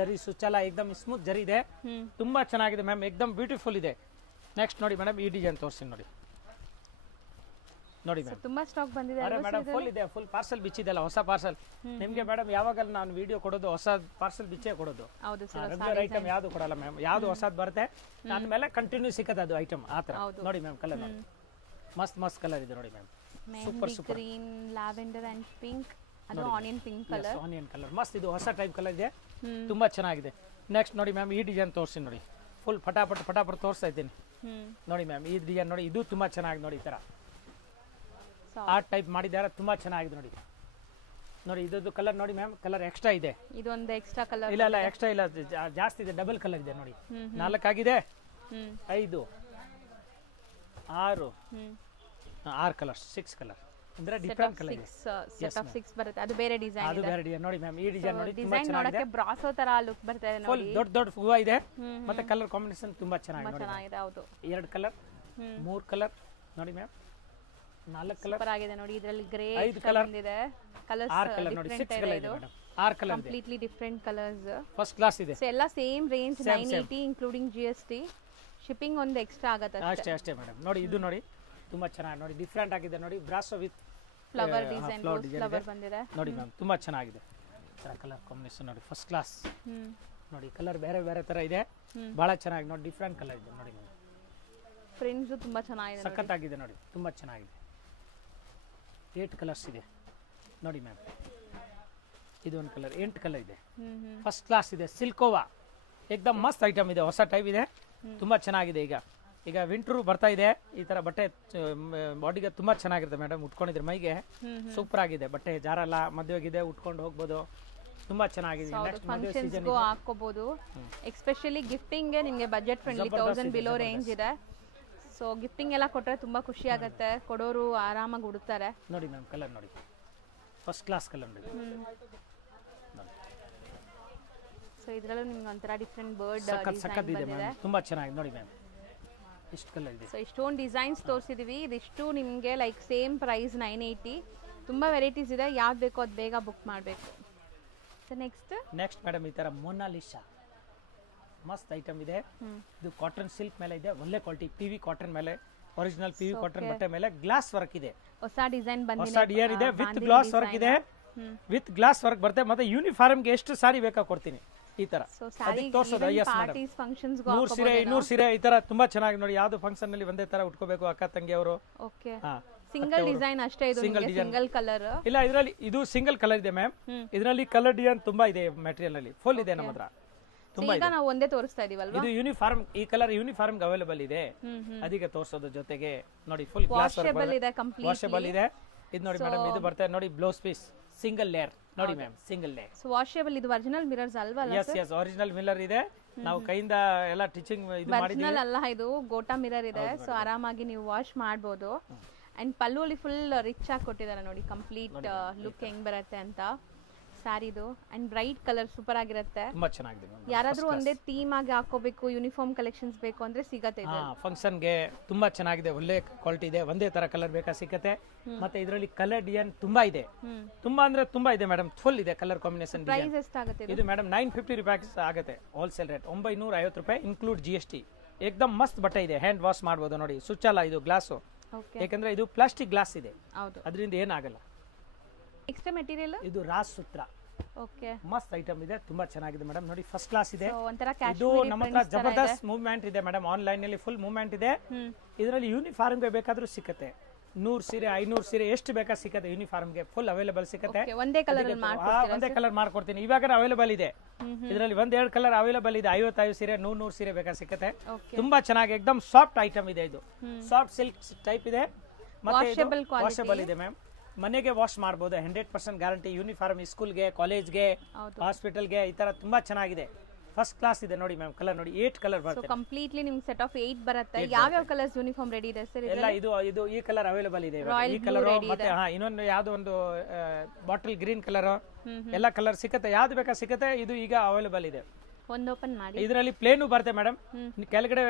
ಜರಿ ಸುಚ್ಚಲ एकदम ಸ್ಮೂತ್ ಜರಿ ಇದೆ, ತುಂಬಾ ಚೆನ್ನಾಗಿದೆ ಮ್ಯಾಮ್. एकदम ಬ್ಯೂಟಿಫುಲ್ ಇದೆ. ನೆಕ್ಸ್ಟ್ ನೋಡಿ ಮೇಡಮ್, ಈ ಡಿಸೈನ್ ತೋರಿಸ್ತೀನಿ ನೋಡಿ. ನೋಡಿ ಮ್ಯಾಮ್, ತುಂಬಾ ಸ್ಟಾಕ್ ಬಂದಿದೆ. ಅರೆ ಮೇಡಮ್, ಫುಲ್ ಇದೆ. ಫುಲ್ ಪಾರ್ಸಲ್ ಬಿಚ್ಚಿದೆಲ್ಲ, ಹೊಸ ಪಾರ್ಸಲ್ ನಿಮಗೆ ಮೇಡಮ್. ಯಾವಾಗ ನಾನು ವಿಡಿಯೋ ಕೊಡೋದು ಹೊಸ ಪಾರ್ಸಲ್ ಬಿಚ್ಚೇ ಕೊಡೋದು. ಹೌದು ಸರ್, ರೆಗ್ಯುಲರ್ ಐಟಮ್ ಯಾವುದು ಕೊಡಲ್ಲ ಮ್ಯಾಮ್. ಯಾವುದು ಹೊಸದು ಬರುತ್ತೆ ನನ್ನ ಮೇಲೆ ಕಂಟಿನ್ಯೂ ಸಿಕ್ಕತ್ತೆ ಅದು ಐಟಮ್. ಆ ಥರ ನೋಡಿ ಮ್ಯಾಮ್. ಕಲರ್ ನೋಡಿ, ಮಸ್ತ್ ಮಸ್ತ್ ಕಲರ್ ಇದೆ ನೋಡಿ ma'am. Super super. Green, lavender and pink, ಅದು onion pink colour. Onion colour ಮಸ್ತ್. ಇದು ಹೊಸ ಟೈಪ್ ಕಲರ್ ಇದೆ, ತುಂಬಾ ಚೆನ್ನಾಗಿದೆ. ನೆಕ್ಸ್ಟ್ ನೋಡಿ ಮ್ಯಾಮ್, ಈ ಡಿಸೈನ್ ತೋರಿಸ್ತೀನಿ ನೋಡಿ. ಫುಲ್ ಫಟಾಫಟ್ ತೋರಿಸ್ತಾ ಇದ್ದೀನಿ ನೋಡಿ ಮ್ಯಾಮ್. ಈ ಡಿಸೈನ್ ನೋಡಿ, ಇದು ತುಂಬಾ ಚೆನ್ನಾಗಿದೆ ನೋಡಿ. ಈ ತರ ಆ ಟೈಪ್ ಮಾಡಿದ್ದಾರೆ, ತುಂಬಾ ಚೆನ್ನಾಗಿದೆ ನೋಡಿ. ನೋಡಿ ಇದ್ದು ಕಲರ್ ನೋಡಿ ಮ್ಯಾಮ್. ಕಲರ್ ಎಕ್ಸ್ಟ್ರಾ ಇದೆ. ಇದೊಂದು ಎಕ್ಸ್ಟ್ರಾ ಕಲರ್. ಇಲ್ಲ ಎಕ್ಸ್ಟ್ರಾ ಇಲ್ಲ, ಜಾಸ್ತಿ ಇದೆ. ಡಬಲ್ ಕಲರ್ ಇದೆ ನೋಡಿ. 4 ಆಗಿದೆ, 5, 6 ಕಲರ್, 6 ಕಲರ್ ಅಂದ್ರೆ ಡಿಫರೆಂಟ್ ಕಲರ್ ಇದೆ. ಸೆಟ್ ಆಫ್ 6 ಬರುತ್ತೆ, ಅದು ಬೇರೆ ಡಿಸೈನ್ ಇದೆ. ಅದು ಬೇರೆ ಡಿಸೈನ್ ನೋಡಿ ಮ್ಯಾಮ್. ಈ ಡಿಸೈನ್ ನೋಡಿ, ತುಂಬಾ ಡಿಸೈನ್ ಚೆನ್ನಾಗಿದೆ. ನೋಡಕ್ಕೆ ಬ್ರಾಸೋ ತರ ಲುಕ್ ಬರ್ತಾ ಇದೆ ನೋಡಿ. ಫುಲ್ ದೊಡ್ಡ ಹೂವ ಇದೆ, ಮತ್ತೆ ಕಲರ್ ಕಾಂಬಿನೇಷನ್ ತುಂಬಾ ಚೆನ್ನಾಗಿದೆ. ಚೆನ್ನಾಗಿದೆ. ಹೌದು, 2 ಕಲರ್, 3 ಕಲರ್ ನೋಡಿ ಮ್ಯಾಮ್. 4 ಕಲರ್ ಸೂಪರ್ ಆಗಿದೆ ನೋಡಿ. ಇದರಲ್ಲಿ ಗ್ರೇ 5 ಕಲರ್ ಬಂದಿದೆ. ಕಲರ್ಸ್ 6 ಕಲರ್ ನೋಡಿ. 6 ಕಲರ್ ಇದೆ ಮೇಡಮ್. 6 ಕಲರ್ ಇದೆ. Completely different colours. First class ಇದೆ. ಸೊ ಎಲ್ಲ same range 980 including GST. Shipping ಒಂದು ಎಕ್ಸ್ಟ್ರಾ ಆಗುತ್ತೆ ಅಷ್ಟೇ ಮೇಡಮ್. ನೋಡಿ ಇದು ನೋಡಿ, ತುಂಬಾ ಚೆನ್ನಾಗಿ ನೋಡಿ. ಡಿಫರೆಂಟ್ ಆಗಿದೆ ನೋಡಿ. Brasso with flower design, flower ಬಂದಿದೆ ನೋಡಿ ಮ್ಯಾಮ್. ತುಂಬಾ ಚೆನ್ನಾಗಿದೆ. ಥರ ಕಲರ್ ಕಾಂಬಿನೇಷನ್ ನೋಡಿ ಫಸ್ಟ್ ಕ್ಲಾಸ್ ಹ್ಮ್ ನೋಡಿ. ಕಲರ್ ಬೇರೆ ಬೇರೆ ಥರ ಇದೆ, ಭಾಳ ಚೆನ್ನಾಗಿ ನೋಡಿ. ಡಿಫ್ರೆಂಟ್ ಕಲರ್ ಇದೆ ನೋಡಿ ಮ್ಯಾಮ್. ಪ್ರಿಂಟ್ಸ್ ತುಂಬಾ ಚೆನ್ನಾಗಿದೆ ನೋಡಿ. ಸಖತ್ತಾಗಿದೆ ನೋಡಿ, ತುಂಬ ಚೆನ್ನಾಗಿದೆ. 8 ಕಲರ್ಸ್ ಇದೆ ನೋಡಿ ಮ್ಯಾಮ್. ಇದು ಒಂದು ಕಲರ್, 8 ಕಲರ್ ಇದೆ. ಫಸ್ಟ್ ಕ್ಲಾಸ್ ಇದೆ. ಸಿಲ್ಕೋವಾ ಏಕ್ದಮ್ ಮಸ್ತ್ ಐಟಮ್ ಇದೆ, ಹೊಸ ಟೈಪ್ ಇದೆ, ತುಂಬ ಚೆನ್ನಾಗಿದೆ. ಈಗ ವಿಂಟ್ರು ಬರ್ತಾ ಇದೆ, ಈ ಥರ ಬಟ್ಟೆ ಬಾಡಿಗೆ ತುಂಬ ಚೆನ್ನಾಗಿರುತ್ತೆ ಮೇಡಮ್. ಉಟ್ಕೊಂಡಿದ್ರೆ ಮೈಗೆ ಸೂಪರ್ ಆಗಿದೆ ಬಟ್ಟೆ, ಜಾರಲ್ಲ, ಮದುವೆಗಿದೆ, ಉಟ್ಕೊಂಡು ಹೋಗ್ಬೋದು, ತುಂಬ ಚೆನ್ನಾಗಿದೆ. ನೆಕ್ಸ್ಟ್ ಮದುವೆ ಸೀಸನ್ ಹಾಕೋಬಹುದು. ಎಸ್ಪೆಷಲಿ ಗಿಫ್ಟಿಂಗ್ಗೆ ನಿಮಗೆ ಬಜೆಟ್ ಫ್ರೆಂಡ್ಲಿ 1000 ಬಿಲೋ ರೇಂಜ್ ಇದೆ. ಸೊ ಗಿಫ್ಟಿಂಗ್ ಎಲ್ಲ ಕೊಟ್ಟರೆ ತುಂಬ ಖುಷಿ ಆಗುತ್ತೆ, ಕೊಡೋರು ಆರಾಮಾಗಿ ಉಡುತ್ತಾರೆ ನೋಡಿ ಮ್ಯಾಮ್. ಕಲರ್ ನೋಡಿ, ಫಸ್ಟ್ ಕ್ಲಾಸ್ ಕಲರ್ ನೋಡಿ. ಸೊ ಇದರಲ್ಲೂ ನಿಮ್ಗೆ ಒಂಥರ ಡಿಫ್ರೆಂಟ್ ಬರ್ಡ್ ಸಖತ್ ಇದೆ ಮ್ಯಾಮ್, ತುಂಬ ಚೆನ್ನಾಗಿದೆ ನೋಡಿ ಮ್ಯಾಮ್. ಇಷ್ಟು ಕಲರ್ ಇದೆ. ಸೊ ಇಷ್ಟೊಂದು ಡಿಸೈನ್ಸ್ ತೋರಿಸಿದೀವಿ. ಇದಿಷ್ಟು ನಿಮಗೆ ಲೈಕ್ ಸೇಮ್ ಪ್ರೈಸ್ 980. ತುಂಬ ವೆರೈಟೀಸ್ ಇದೆ, ಯಾವ್ದು ಬೇಕೋ ಅದು ಬೇಗ ಬುಕ್ ಮಾಡಬೇಕು. ಸೊ ನೆಕ್ಸ್ಟ್ ಮೇಡಮ್ ಈ ಥರ ಮೊನಾಲಿಸಾ ಮಸ್ತ್ ಐಟಮ್ ಇದೆ. ಇದು ಕಾಟನ್ ಸಿಲ್ಕ್ ಮೇಲೆ ಇದೆ, ಒಳ್ಳೆ ಕ್ವಾಲಿಟಿ. PV ಕಾಟನ್ ಮೇಲೆ, ಒರಿಜಿನಲ್ PV ಕಾಟನ್ ಬಟ್ಟೆ ಮೇಲೆ ಗ್ಲಾಸ್ ವರ್ಕ್ ಇದೆ. ಹೊಸ ಡಿಸೈನ್ ಬಂದಿದೆ, ಹೊಸ ಡಿಯರ್ ಇದೆ, ವಿತ್ ಗ್ಲಾಸ್ ವರ್ಕ್ ಇದೆ, ವಿತ್ ಗ್ಲಾಸ್ ವರ್ಕ್ ಬರುತ್ತೆ. ಮತ್ತೆ ಯೂನಿಫಾರ್ಮ್ಗೆ ಎಷ್ಟು ಸಾರಿ ಬೇಕಾ ಕೊಡ್ತೀನಿ ಈ ತರ. ಅದಕ್ಕೆ ತೋರಿಸೋದು. ಎಸ್ ಮೇಡಮ್, 100 ಸೀರೆ 200 ಸೀರೆ ಈ ತರ ತುಂಬಾ ಚೆನ್ನಾಗಿ ನೋಡಿ. ಯಾವ್ದು ಫಂಕ್ಷನ್ ನಲ್ಲಿ ಒಂದೇ ತರ ಉಟ್ಕೋಬೇಕು ಅಕ್ಕ ತಂಗಿ ಅವರು. ಸಿಂಗಲ್ ಡಿಸೈನ್ ಅಷ್ಟೇ, ಇದು ಸಿಂಗಲ್ ಕಲರ್ ಇಲ್ಲ. ಇದರಲ್ಲಿ ಇದು ಸಿಂಗಲ್ ಕಲರ್ ಇದೆ ಮ್ಯಾಮ್. ಇದರಲ್ಲಿ ಕಲರ್ ಡಿಸೈನ್ ತುಂಬಾ ಇದೆ, ಮೆಟೀರಿಯಲ್ ಅಲ್ಲಿ ಫುಲ್ ಇದೆ ನಮ್ಮ ಹತ್ರ. ಈಗ ನಾವು ಒಂದೇ ತೋರಿಸ್ತಾ ಇದೀವಲ್ವಾ. ಇದು ಯೂನಿಫಾರ್ಮ್, ಈ ಕಲರ್ ಯೂನಿಫಾರ್ಮ್ ಅವೈಲೇಬಲ್ ಇದೆ, ಅದಕ್ಕೆ ತೋರಿಸೋದು. ಜೊತೆಗೆ ನೋಡಿ ಫುಲ್ ಗ್ಲಾಸ್ ವರ್ಕ್ ಇದೆ, ವಾಷಬಲ್ ಇದೆ. ಇದು ನೋಡಿ ಮೇಡಮ್, ಇದು ಬರ್ತದೆ ನೋಡಿ ಬ್ಲೌಸ್ ಪೀಸ್ ಸಿಂಗಲ್ ಲೇಯರ್ ನೋಡಿ ma'am, single layer. So washable. ಇದು ಒರಿಜಿನಲ್ ಮಿರರ್ಸ್ ಅಲ್ವಾ? ಎಸ್ ಒರಿಜಿನಲ್ ಮಿರರ್ ಇದೆ. ನಾವು ಕೈಯಿಂದ ಎಲ್ಲ ಟೀಚಿಂಗ್ ಇದು ಮಾಡಿದೀವಿ. ಒರಿಜಿನಲ್ ಅಲ್ಲ, ಇದು ಗೋಟಾ ಮಿರರ್ ಇದೆ. ಸೊ ಆರಾಮಾಗಿ ನೀವು ವಾಶ್ ಮಾಡಬಹುದು. ಅಂಡ್ ಪಲ್ಲುಲಿ ಫುಲ್ ರಿಚ್ ಆಗಿ ಕೊಟ್ಟಿದ್ದಾರೆ ನೋಡಿ, ಕಂಪ್ಲೀಟ್ ಲುಕ್ ಹೆಂಗ್ ಬರುತ್ತೆ ಅಂತ ಸ್ಯಾರಿದು. ಅಂಡ್ ಬ್ರೈಟ್ ಕಲರ್ ಸೂಪರ್ ಆಗಿರುತ್ತೆ, ತುಂಬಾ ಚೆನ್ನಾಗಿದೆ. ಯಾರಾದ್ರೂ ಒಂದೇ ಥೀಮ್ ಆಗಿ ಹಾಕೋಬೇಕು, ಯೂನಿಫಾರ್ಮ್ ಕಲೆಕ್ಷನ್ಸ್ ಬೇಕು ಅಂದ್ರೆ ಸಿಗತ್ತೆ ಇದು. ಫಂಕ್ಷನ್ ಗೆ ತುಂಬಾ ಚೆನ್ನಾಗಿದೆ, ಒಳ್ಳೆ ಕ್ವಾಲಿಟಿ ಇದೆ. ಒಂದೇ ತರ ಕಲರ್ ಬೇಕಾ ಸಿಕ್ಕತ್ತೆ. ಮತ್ತೆ ಇದರಲ್ಲಿ ಕಲರ್ ಡಿಸೈನ್ ತುಂಬಾ ಇದೆ, ತುಂಬಾ ಅಂದ್ರೆ ತುಂಬಾ ಇದೆ ಮೇಡಮ್. ಫುಲ್ ಇದೆ ಕಲರ್ ಕಾಂಬಿನೇಷನ್. ಪ್ರೈಸ್ ಎಷ್ಟಾಗುತ್ತೆ ಇದು ಮೇಡಮ್? 950 ರೂಪಾಯಿ ಆಗುತ್ತೆ ಹೋಲ್ಸೇಲ್ ರೇಟ್. 950 ರೂಪಾಯಿ ಇನ್ಕ್ಲೂಡ್ GST. ಏಕ್ದಮ್ ಮಸ್ತ್ ಬಟ್ಟೆ ಇದೆ, ಹ್ಯಾಂಡ್ ವಾಶ್ ಮಾಡಬಹುದು ನೋಡಿ. ಸ್ವಿಚ್ ಅಲ್ಲ ಇದು, ಗ್ಲಾಸು. ಯಾಕಂದ್ರೆ ಇದು ಪ್ಲಾಸ್ಟಿಕ್ ಗ್ಲಾಸ್ ಇದೆ, ಅದರಿಂದ ಏನಾಗಲ್ಲ. ಎಕ್ಸ್ಟ್ರಾ ಮೆಟೀರಿಯಲ್ ಇದು ರಾಸ್ ಸೂತ್ರ. ಓಕೆ, ಮಸ್ತ್ ಐಟಮ್ ಇದೆ, ತುಂಬಾ ಚೆನ್ನಾಗಿದೆ ಮೇಡಮ್. ನೋಡಿ ಫಸ್ಟ್ ಕ್ಲಾಸ್ ಇದೆ. ಇದು ನಮ್ಮ ಹತ್ರ ಜಬರ್ದಸ್ತ್ ಮೂವ್ಮೆಂಟ್ ಇದೆ ಮೇಡಮ್. ಆನ್ಲೈನ್ ನಲ್ಲಿ ಫುಲ್ ಮೂವ್ಮೆಂಟ್ ಇದೆ. ಇದರಲ್ಲಿ ಯೂನಿಫಾರ್ಮ್ ಗೆ ಬೇಕಾದ್ರೂ ಸಿಕ್ಕತ್ತೆ. 100 ಸೀರೆ 500 ಸೀರೆ ಎಷ್ಟು ಬೇಕಾ ಸಿಕ್ಕತ್ತೆ. ಯೂನಿಫಾರ್ಮ್ ಗೆ ಫುಲ್ ಅವೈಲೇಬಲ್ ಸಿಕ್ಕತ್ತೆ. ಒಂದೇ ಕಲರ್ ಮಾಡ್ಕೊಡ್ತೀನಿ. ಇವಾಗ ಅವೈಲೇಬಲ್ ಇದೆ. ಇದರಲ್ಲಿ 1-2 ಕಲರ್ ಅವೈಲೇಬಲ್ ಇದೆ. 55 ಸೀರೆ 100 ಸೀರೆ ಬೇಕಾ ಸಿಕ್ಕತ್ತೆ. ತುಂಬಾ ಚೆನ್ನಾಗಿ ಎಕ್ದಮ್ ಸಾಫ್ಟ್ ಐಟಮ್ ಇದೆ. ಇದು ಸಾಫ್ಟ್ ಸಿಲ್ಕ್ ಟೈಪ್ ಇದೆ, ಮತ್ತೆ ವಾಷಬಲ್ ಇದೆ ಮ್ಯಾಮ್. ಮನೆಗೆ ವಾಶ್ ಮಾಡಬಹುದು, 100% ಗ್ಯಾರಂಟಿ. ಯೂನಿಫಾರ್ಮ್ ಸ್ಕೂಲ್ಗೆ, ಕಾಲೇಜ್ಗೆ, ಹಾಸ್ಪಿಟಲ್ಗೆ ಈ ತರ ತುಂಬಾ ಚೆನ್ನಾಗಿದೆ. ಫಸ್ಟ್ ಕ್ಲಾಸ್ ಇದೆ ನೋಡಿ ಮ್ಯಾಮ್. ಕಲರ್ ನೋಡಿ, 8 ಕಲರ್ ಬರುತ್ತೆ. ಕಂಪ್ಲೀಟ್ಲಿ ನಿಮ್ಗೆ ಸೆಟ್ ಆಫ್ 8 ಬರುತ್ತೆ. ಯಾವ ಕಲರ್ಸ್ ಯೂನಿಫಾರ್ಮ್ ರೆಡಿ ಇದೆ ಸರ್? ಎಲ್ಲ ಇದು ಈ ಕಲರ್ ಅವೈಲೇಬಲ್ ಇದೆ. ಈ ಕಲರ್ ಮತ್ತೆ ಇನ್ನೊಂದು ಯಾವ್ದು ಒಂದು ಬಾಟಲ್ ಗ್ರೀನ್ ಕಲರ್, ಎಲ್ಲ ಕಲರ್ ಸಿಕ್ಕತ್ತೆ. ಯಾವ್ದು ಬೇಕಾ ಸಿಕ್ಕತ್ತೆ. ಇದು ಈಗ ಅವೈಲೇಬಲ್ ಇದೆ. ಒಂದು ಓಪನ್ ಮಾಡಿ. ಇದರಲ್ಲಿ ಪ್ಲೇನು ಬರುತ್ತೆ ಮೇಡಮ್, ಕೆಳಗಡೆ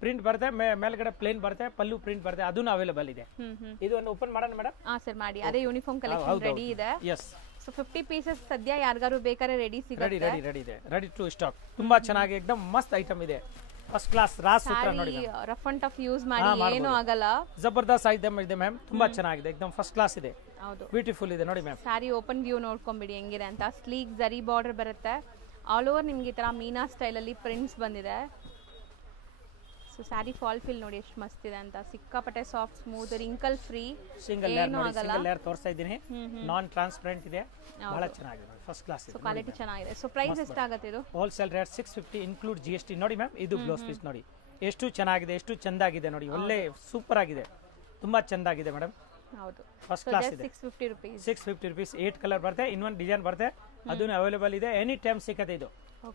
ಪ್ರಿಂಟ್ ಬರುತ್ತೆ, ಮೇಲ್ಗಡೆ ಪ್ಲೇನ್ ಬರುತ್ತೆ, ಪಲ್ಲು ಪ್ರಿಂಟ್ ಬರುತ್ತೆ, ಅದನ್ನು ಅವೈಲೇಬಲ್ ಇದೆ. ಇದು ಒಂದು ಓಪನ್ ಮಾಡೋಣ ಮೇಡಮ್? ಸರ್ ಮಾಡಿ. ಅದೇ ಯೂನಿಫಾರ್ಮ್ ಕಲೆಕ್ಷನ್ ರೆಡಿ ಇದೆ. ಎಸ್. ಸೊ 50 ಪೀಸಸ್ ಸದ್ಯ ಯಾರಿಗಾರು ಬೇಕಾದ್ರೆ ರೆಡಿ ಸಿಗುತ್ತೆ. ರೆಡಿ ಇದೆ, ರೆಡಿ ಟು ಸ್ಟಾಕ್. ತುಂಬಾ ಚೆನ್ನಾಗಿ ಎಕ್ದಮ್ ಮಸ್ತ್ ಐಟಮ್ ಇದೆ. ಫಸ್ಟ್ ಕ್ಲಾಸ್ ರಾಸ್ ಸೂತ್ರ ನೋಡಿ. ರಫ್ ಅಂಡ್ ಟಫ್ ಯೂಸ್ ಮಾಡಿ ಏನು ಆಗಲ್ಲ. ಜಬರ್ದಸ್ತ್ ಐಟಮ್ ಇದೆ ಮ್ಯಾಮ್, ತುಂಬಾ ಚೆನ್ನಾಗಿದೆ, ಎಕ್ದಮ್ ಫಸ್ಟ್ ಕ್ಲಾಸ್ ಇದೆ. ಹೌದು, ಬ್ಯೂಟಿಫುಲ್ ಇದೆ ನೋಡಿ ಮ್ಯಾಮ್. ಸ್ಯಾರಿ ಓಪನ್ ವ್ಯೂ ನೋಡ್ಕೊಂಬಿಡಿ ಹೆಂಗಿದೆ ಅಂತ. ಸ್ಲೀಕ್ ಜರಿ ಬಾರ್ಡರ್ ಬರುತ್ತೆ. ಆಲ್ ಓವರ್ ನಿಮ್ಗೆ ಈ ತರ ಮೀನಾ ಸ್ಟೈಲ್ ಅಲ್ಲಿ ಪ್ರಿಂಟ್ಸ್ ಬಂದಿದೆ. ಸೊ ಸ್ಯಾರಿ ಫಾಲ್ ಫಿಲ್ ನೋಡಿ ಎಷ್ಟು ಮಸ್ತ್ ಇದೆ ಅಂತ. ಸಿಕ್ಕಾಪಟ್ಟೆ soft, smooth, wrinkle free. Single layer ತೋರಿಸ್ತಾ ಇದ್ದೀನಿ. ನಾನ್ ಟ್ರಾನ್ಸ್ಪರೆಂಟ್ ಇದೆ, ಬಹಳ ಚೆನ್ನಾಗಿದೆ, ಫಸ್ಟ್ ಕ್ಲಾಸ್ ಇದೆ. ಸೊ ಕ್ವಾಲಿಟಿ ಚೆನ್ನಾಗಿದೆ. ಸೊ ಪ್ರೈಸ್ ಎಷ್ಟಾಗುತ್ತೆ ಇದು? ಹೋಲ್ಸೇಲ್ ರೇಟ್ 650 ಇನ್ಕ್ಲೂಡ್ GST ನೋಡಿ ಮ್ಯಾಮ್. ಇದು ಬ್ಲೌಸ್ ಪೀಸ್ ನೋಡಿ ಎಷ್ಟು ಚೆನ್ನಾಗಿದೆ, ಎಷ್ಟು ಚಂದಾಗಿದೆ ನೋಡಿ. ಒಳ್ಳೆ ಸೂಪರ್ ಆಗಿದೆ, ತುಂಬಾ ಚಂದಾಗಿದೆ ಮೇಡಮ್. ಹೌದು, ಫಸ್ಟ್ ಕ್ಲಾಸ್ ಇದೆ. 650 ರೂಪೀಸ್ 8 ಕಲರ್ ಬರುತ್ತೆ. ಇನ್ನೊಂದು ಡಿಸೈನ್ ಬರುತ್ತೆ, ಅದನ್ನು ಅವೈಲೇಬಲ್ ಇದೆ. ಎನಿ ಟೈಮ್ ಸಿಕ್ಕತ್ತೆ. ಇದು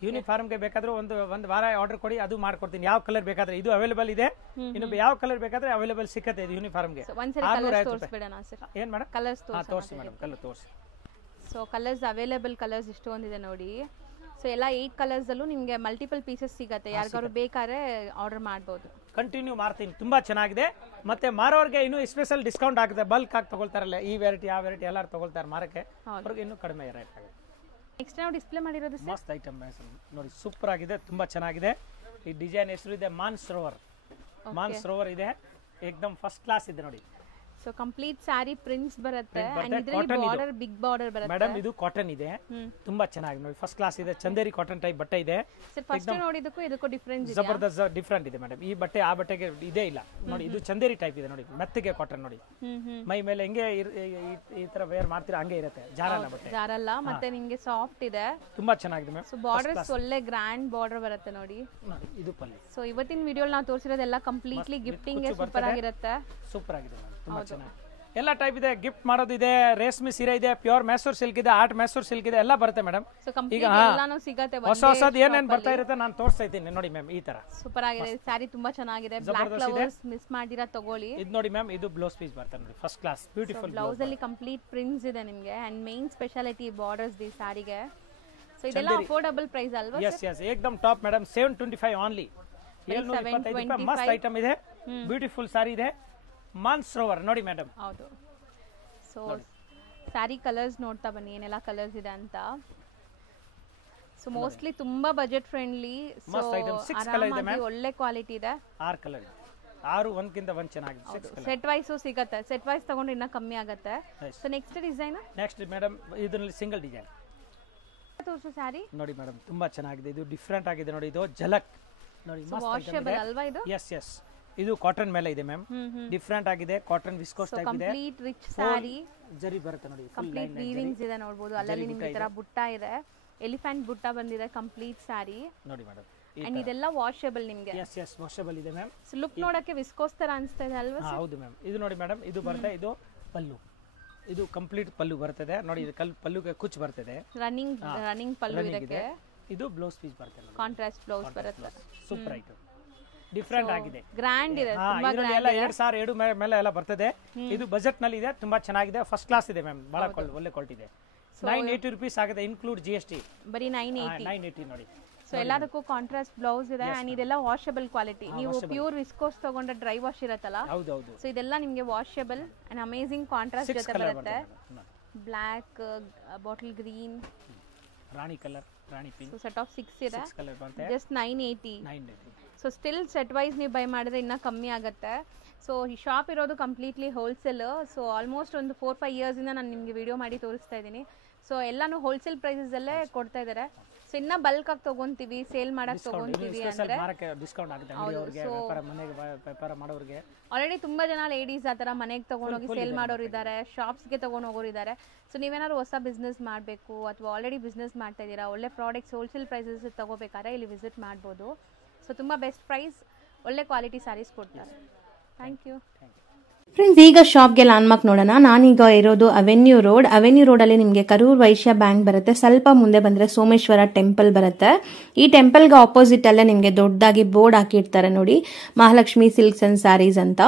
ಯೂನಿಫಾರ್ಮ್ಗೆ ಬೇಕಾದ್ರೂ ಒಂದು ವಾರ ಆರ್ಡರ್ ಕೊಡಿ, ಅದು ಮಾಡ್ಕೊಡ್ತೀನಿ. ಯಾವ ಕಲರ್ ಬೇಕಾದ್ರೆ ಇದು ಅವೈಲೇಬಲ್ ಇದೆ. ಇನ್ನೊಬ್ಬ ಯಾವ ಕಲರ್ ಬೇಕಾದ್ರೆ ಅವೈಲೇಬಲ್ ಸಿಕ್ಕತ್ತೆ. ಇದು ಯೂನಿಫಾರ್ಮ್ಗೆ 650 ರೂಪಾಯಿ. ಏನ್ ಮೇಡಮ್? ಕಲರ್ಸ್ ತೋರಿಸಿ ಮೇಡಮ್, ಕಲರ್ ತೋರಿಸಿ. ಸೊ ಕಲರ್ಸ್ ಅವೈಲೇಬಲ್ ಕಲರ್ಸ್ ಇಷ್ಟೊಂದಿದೆ ನೋಡಿ. ಸೊ ಎಲ್ಲ 8 ಕಲರ್ಸ್ ಅಲ್ಲೂ ನಿಮಗೆ ಮಲ್ಟಿಪಲ್ ಪೀಸಸ್ ಸಿಗತ್ತೆ. ಯಾರಿಗಾರು ಬೇಕಾದ್ರೆ ಆರ್ಡರ್ ಮಾಡಬಹುದು. ಕಂಟಿನ್ಯೂ ಮಾಡ್ತೀನಿ, ತುಂಬಾ ಚೆನ್ನಾಗಿದೆ. ಮತ್ತೆ ಮಾರೋರ್ಗೆ ಇನ್ನೂ ಸ್ಪೆಷಲ್ ಡಿಸ್ಕೌಂಟ್ ಆಗುತ್ತೆ. ಬಲ್ಕ್ ಆಗಿ ತಗೊಳ್ತಾರಲ್ಲ, ಈ ವೆರೈಟಿ ಆ ವೆರೈಟಿ ಎಲ್ಲರೂ ತಗೊಳ್ತಾರೆ ಮಾರಕ್ಕೆ, ಅವ್ರಿಗೆ ಇನ್ನೂ ಕಡಿಮೆ ರೇಟ್ ಆಗುತ್ತೆ. ನೆಕ್ಸ್ಟ್ ನಾವು ಡಿಸ್ಪ್ಲೇ ಮಾಡಿರೋದು ಮಸ್ತ್ ಐಟಮ್ ನೋಡಿ, ಸೂಪರ್ ಆಗಿದೆ, ತುಂಬಾ ಚೆನ್ನಾಗಿದೆ. ಈ ಡಿಸೈನ್ ಹೆಸರು ಇದೆ ಮಾನ್ ಸರೋವರ್ ಇದೆ. ಏಕ್ದಮ್ ಫಸ್ಟ್ ಕ್ಲಾಸ್ ಇದೆ ನೋಡಿ. ಸೊ ಕಂಪ್ಲೀಟ್ ಸ್ಯಾರಿ ಪ್ರಿಂಟ್ಸ್ ಬರುತ್ತೆ ಅಂಡ್ ಇದರಲ್ಲಿ ಬಾರ್ಡರ್ ಬಿಗ್ ಬಾರ್ಡರ್ ಬರುತ್ತೆ ಮೇಡಮ್. ಇದು ಕಾಟನ್ ಇದೆ, ತುಂಬಾ ಚೆನ್ನಾಗಿ ನೋಡಿ, ಫಸ್ಟ್ ಕ್ಲಾಸ್ ಇದೆ. ಚಂದೇರಿ ಕಾಟನ್ ಟೈಪ್ ಬಟ್ಟೆ ಇದೆ. ಸರ್ ಫಸ್ಟ್ ನೋಡಿದಕ್ಕೂ ಇದಕ್ಕೂ ಡಿಫರೆನ್ಸ್ ಇದೆ, ಜಬರ್ದಸ್ತ್ ಡಿಫರೆಂಟ್ ಇದೆ ಮೇಡಮ್. ಈ ಬಟ್ಟೆ ಆ ಬಟ್ಟೆಗೆ ಇದೇ ಇಲ್ಲ ನೋಡಿ. ಇದು ಚಂದೇರಿ ಟೈಪ್ ಇದೆ ನೋಡಿ, ಮೆತ್ತಗೆ ಕಾಟನ್ ನೋಡಿ. ಮೈ ಮೇಲೆ ಹೆಂಗೆ ಈ ತರ ವೇರ್ ಮಾಡ್ತೀರಾ ಹಂಗೆ ಇರುತ್ತೆ, ಜಾರಲ್ಲ ಬಟ್ಟೆ, ಜಾರಲ್ಲ. ಮತ್ತೆ ನಿಮಗೆ ಸಾಫ್ಟ್ ಇದೆ, ತುಂಬಾ ಚೆನ್ನಾಗಿದೆ ಮ್ಯಾಮ್. ಸೊ ಬಾರ್ಡರ್ಸ್ ಒಳ್ಳೆ ಗ್ರ್ಯಾಂಡ್ ಬಾರ್ಡರ್ ಬರುತ್ತೆ ನೋಡಿ. ಇದು ಪಲ್ಲು. ಸೊ ಇವತ್ತಿನ ವಿಡಿಯೋಲಿ ನಾವು ತೋರಿಸಿರೋದೆಲ್ಲ ಕಂಪ್ಲೀಟ್ಲಿ ಗಿಫ್ಟಿಂಗ್ ಸೂಪರ್ ಆಗಿರುತ್ತೆ. ಸೂಪರ್ ಆಗಿದೆ ಮ್ಯಾಮ್, ತುಂಬಾ ಚೆನ್ನಾಗಿ. ಎಲ್ಲ ಟೈಪ್ ಇದೆ, ಗಿಫ್ಟ್ ಮಾಡೋದು ಇದೆ, ರೇಷ್ಮೆ ಸೀರೆ ಇದೆ, ಪ್ಯೂರ್ ಮೈಸೂರು ಸಿಲ್ಕ್ ಇದೆ, ಆರ್ಟ್ ಮೈಸೂರು ಸಿಲ್ಕ್ ಇದೆ, ಎಲ್ಲ ಬರುತ್ತೆ ಮೇಡಮ್. ಈಗ ಎಲ್ಲಾನು ಸಿಗುತ್ತೆ, ಹೊಸ ಹೊಸದು ಏನೇನ್ ಬರ್ತಾ ಇರುತ್ತೆ ನಾನು ತೋರಿಸ್ತಾ ಇದ್ದೀನಿ ನೋಡಿ ಮ್ಯಾಮ್. ಈ ತರ ಸೂಪರ್ ಆಗಿದೆ, ಸ್ಯಾರಿ ತುಂಬಾ ಚೆನ್ನಾಗಿದೆ. ಬ್ಲಾಕ್ ಫ್ಲವರ್ಸ್ ಮಿಸ್ ಮಾಡಿರಾ ತಗೊಳ್ಳಿ. ಇದು ನೋಡಿ ಮ್ಯಾಮ್, ಇದು ಬ್ಲೌಸ್ ಪೀಸ್ ಬರುತ್ತೆ ನೋಡಿ, ಫಸ್ಟ್ ಕ್ಲಾಸ್ ಬ್ಯೂಟಿಫುಲ್ ಬ್ಲೌಸ್ ಅಲ್ಲಿ ಕಂಪ್ಲೀಟ್ ಪ್ರಿಂಟ್ಸ್ ಇದೆ ನಿಮಗೆ and main speciality borders the ಸ್ಯಾರಿಗೆ. ಸೊ ಇದೆಲ್ಲ ಅಫೋರ್ಡಬಲ್ ಪ್ರೈಸ್ ಅಲ್ವಾ? ಎಸ್ ಎಸ್, ಏಕದಮ್ ಟಾಪ್ ಮೇಡಮ್. 725 ಓನ್ಲಿ, 725 ಮಸ್ತ್ ಐಟಮ್ ಇದೆ, ಬ್ಯೂಟಿಫುಲ್ ಸಾರಿ ಇದೆ. ಮಾನ್ಸರೋವರ್ ನೋಡಿ ಮೇಡಮ್. ಹೌದು. ಸೊ ಸ್ಯಾರಿ ಕಲರ್ಸ್ ನೋಡ್ತಾ ಬನ್ನಿ ಏನೆಲ್ಲ ಕಲರ್ಸ್ ಇದೆ ಅಂತ. ಸೊ ಮೋಸ್ಟ್ಲಿ ತುಂಬಾ ಬಜೆಟ್ ಫ್ರೆಂಡ್ಲಿ, ಸೊ ಆರಾಮಾಗಿ ಒಳ್ಳೆ ಕ್ವಾಲಿಟಿ ಇದೆ. 6 ಕಲರ್ ಇದೆ, 6 ಒಂದಕ್ಕಿಂತ ಒಂದು ಚೆನ್ನಾಗಿದೆ. ಸೆಟ್ ವೈಸ್ ಸಿಗುತ್ತೆ, ಸೆಟ್ ವೈಸ್ ತಗೊಂಡ್ರೆ ಇನ್ನ ಕಮ್ಮಿ ಆಗುತ್ತೆ. So next design, next madam ಇದರಲ್ಲಿ ಸಿಂಗಲ್ ಡಿಸೈನ್ ತೋರಿಸು ಸ್ಯಾರಿ ನೋಡಿ ಮೇಡಮ್, ತುಂಬಾ ಚೆನ್ನಾಗಿದೆ. ಇದು ಡಿಫರೆಂಟ್ ಆಗಿದೆ ನೋಡಿ, ಇದು ಝಲಕ್ ನೋಡಿ. ವಾಷಬಲ್ ಅಲ್ವಾ ಇದು? ಎಸ್ ಎಸ್, ಇದು ಕಾಟನ್ ಮೇಲೆ ಇದೆ ಮ್ಯಾಮ್, ಡಿಫರೆಂಟ್ ಆಗಿದೆ. ಕಾಟನ್ ವಿಸ್ಕೋಸ್ ಟೈಪ್ ಇದೆ, ಕಂಪ್ಲೀಟ್ ರಿಚ್ ಸ್ಯಾರಿ, ಜರಿ ಬರುತ್ತೆ ನೋಡಿ, ಕಂಪ್ಲೀಟ್ ವೀವಿಂಗ್ಸ್ ಇದೆ ನೋಡಬಹುದು. ಅಲ್ಲಲ್ಲಿ ನಿಮಗೆ ಈ ತರ ಬುಟ್ಟ ಇದೆ, ಎಲಿಫೆಂಟ್ ಬುಟ್ಟ ಬಂದಿದೆ ಕಂಪ್ಲೀಟ್ ಸ್ಯಾರಿ ನೋಡಿ ಮೇಡಮ್. ಅಂಡ್ ಇದೆಲ್ಲ ವಾಷಬಲ್ ನಿಮಗೆ. ಎಸ್ ಎಸ್, ವಾಷಬಲ್ ಇದೆ ಮ್ಯಾಮ್. ಸೊ ಲುಕ್ ನೋಡಕ್ಕೆ ವಿಸ್ಕೋಸ್ ತರ ಅನ್ಸ್ತಾ ಇದೆ ಅಲ್ವಾ? ಹೌದು ಮ್ಯಾಮ್. ಇದು ನೋಡಿ ಮೇಡಮ್, ಇದು ಬರುತ್ತೆ, ಇದು ಪಲ್ಲು, ಇದು ಕಂಪ್ಲೀಟ್ ಪಲ್ಲು ಬರ್ತದೆ ನೋಡಿ. ಇದು ಪಲ್ಲುಗೆ ಕುಚ್ ಬರ್ತದೆ, ರನ್ನಿಂಗ್ ಪಲ್ಲು ಇದಕ್ಕೆ. ಇದು ಬ್ಲೌಸ್ ಪೀಸ್ ಬರ್ತದೆ, ಕಾಂಟ್ರಾಸ್ಟ್ ಬ್ಲೌಸ್ ಬರುತ್ತೆ. ಸೂಪರ್ ಆಯ್ತು, ಡಿಫರೆಂಟ್ ಆಗಿದೆ, ಗ್ರ್ಯಾಂಡ್ ಇದೆ, ತುಂಬಾ ಗ್ರ್ಯಾಂಡ್ ಇದೆ. 2000 ಮೇಲೆ ಎಲ್ಲ ಬರ್ತದೆ. ಇದು ಬಜೆಟ್ ನಲ್ಲಿ ಇದೆ, ತುಂಬಾ ಚೆನ್ನಾಗಿದೆ, ಫಸ್ಟ್ ಕ್ಲಾಸ್ ಇದೆ ಮ್ಯಾಮ್, ಬಹಳ ಒಳ್ಳೆ ಕ್ವಾಲಿಟಿ ಇದೆ. 980 rupees ಆಗುತ್ತೆ, ಇನ್ಕ್ಲೂಡ್ GST. ಬರೀ 980 ನೋಡಿ. ಸೊ ಎಲ್ಲದಕ್ಕೂ ಕಾಂಟ್ರಾಸ್ಟ್ ಬ್ಲೌಸ್ ಇದೆ ಅಂಡ್ ಇದೆಲ್ಲ ವಾಷಬಲ್ ಕ್ವಾಲಿಟಿ. ನೀವು ಪ್ಯೂರ್ ವಿಸ್ಕೋಸ್ ತಗೊಂಡ್ರೆ ಡ್ರೈ ವಾಶ್ ಇರುತ್ತಲ್ಲ, ಹೌದೌದು. ಸೊ ಇದೆಲ್ಲ ನಿಮಗೆ ವಾಷಬಲ್ ಅಂಡ್ ಅಮೇಜಿಂಗ್ ಕಾಂಟ್ರಾಸ್ಟ್ ಜೊತೆ ಬರುತ್ತೆ. Black, bottle green, rani colour, rani pink. So set of 6 ಇದೆ, ಕಲರ್ ಬರುತ್ತೆ, just 980. So still set wise ನೀವು ಬೈ ಮಾಡಿದ್ರೆ ಇನ್ನೂ ಕಮ್ಮಿ ಆಗುತ್ತೆ. ಸೊ ಈ ಶಾಪ್ ಇರೋದು ಕಂಪ್ಲೀಟ್ಲಿ ಹೋಲ್ಸೇಲ್. ಸೊ ಆಲ್ಮೋಸ್ಟ್ ಒಂದು 4-5 ಇಯರ್ಸಿಂದ ನಾನು ನಿಮಗೆ ವಿಡಿಯೋ ಮಾಡಿ ತೋರಿಸ್ತಾ ಇದ್ದೀನಿ. ಸೊ ಎಲ್ಲಾನು ಹೋಲ್ಸೇಲ್ ಪ್ರೈಸಲ್ಲೇ ಕೊಡ್ತಾ ಇದ್ದಾರೆ. ಸೊ ಇನ್ನ ಬಲ್ಕ್ ಆಗಿ ತಗೊಂತೀವಿ, ಸೇಲ್ ಮಾಡಕ್ಕೆ ತಗೊಂತೀವಿ ಅಂದ್ರೆ ಡಿಸ್ಕೌಂಟ್ ಆಗುತ್ತೆ ವ್ಯಾಪಾರ ಮಾಡೋರಿಗೆ. ಆಲ್ರೆಡಿ ತುಂಬಾ ಜನ ಲೇಡೀಸ್ ಆ ಥರ ಮನೆಗೆ ತೊಗೊಂಡೋಗಿ ಸೇಲ್ ಮಾಡೋರು ಇದ್ದಾರೆ, ಶಾಪ್ಸ್ಗೆ ತೊಗೊಂಡು ಹೋಗೋರು ಇದ್ದಾರೆ. ಸೊ ನೀವೇನಾದ್ರು ಹೊಸ ಬಿಸ್ನೆಸ್ ಮಾಡಬೇಕು ಅಥವಾ ಆಲ್ರೆಡಿ ಬಿಸ್ನೆಸ್ ಮಾಡ್ತಾ ಇದ್ದೀರಾ, ಒಳ್ಳೆ ಪ್ರಾಡಕ್ಟ್ಸ್ ಹೋಲ್ಸೇಲ್ ಪ್ರೈಸಸ್ ತಗೋಬೇಕಾದ್ರೆ ಇಲ್ಲಿ ವಿಸಿಟ್ ಮಾಡ್ಬೋದು. ಸೊ ತುಂಬ ಬೆಸ್ಟ್ ಪ್ರೈಸ್, ಒಳ್ಳೆ ಕ್ವಾಲಿಟಿ ಸ್ಯಾರೀಸ್ ಕೊಡ್ತಾರೆ. Thank you friends. ಈಗ ಶಾಪ್ಗೆ ಲ್ಯಾಂಡ್ಮಾರ್ಕ್ ನೋಡೋಣ. ನಾನೀಗ ಇರೋದು ಅವೆನ್ಯೂ ರೋಡಲ್ಲಿ ನಿಮಗೆ ಕರೂರ್ ವೈಶ್ಯ ಬ್ಯಾಂಕ್ ಬರುತ್ತೆ. ಸ್ವಲ್ಪ ಮುಂದೆ ಬಂದರೆ ಸೋಮೇಶ್ವರ ಟೆಂಪಲ್ ಬರುತ್ತೆ. ಈ ಟೆಂಪಲ್ಗೆ ಆಪೋಸಿಟ್ ಅಲ್ಲೇ ನಿಮಗೆ ದೊಡ್ಡದಾಗಿ ಬೋರ್ಡ್ ಹಾಕಿರ್ತಾರೆ ನೋಡಿ, ಮಹಾಲಕ್ಷ್ಮಿ ಸಿಲ್ಕ್ಸ್ ಅಂಡ್ ಸ್ಯಾರೀಸ್ ಅಂತ.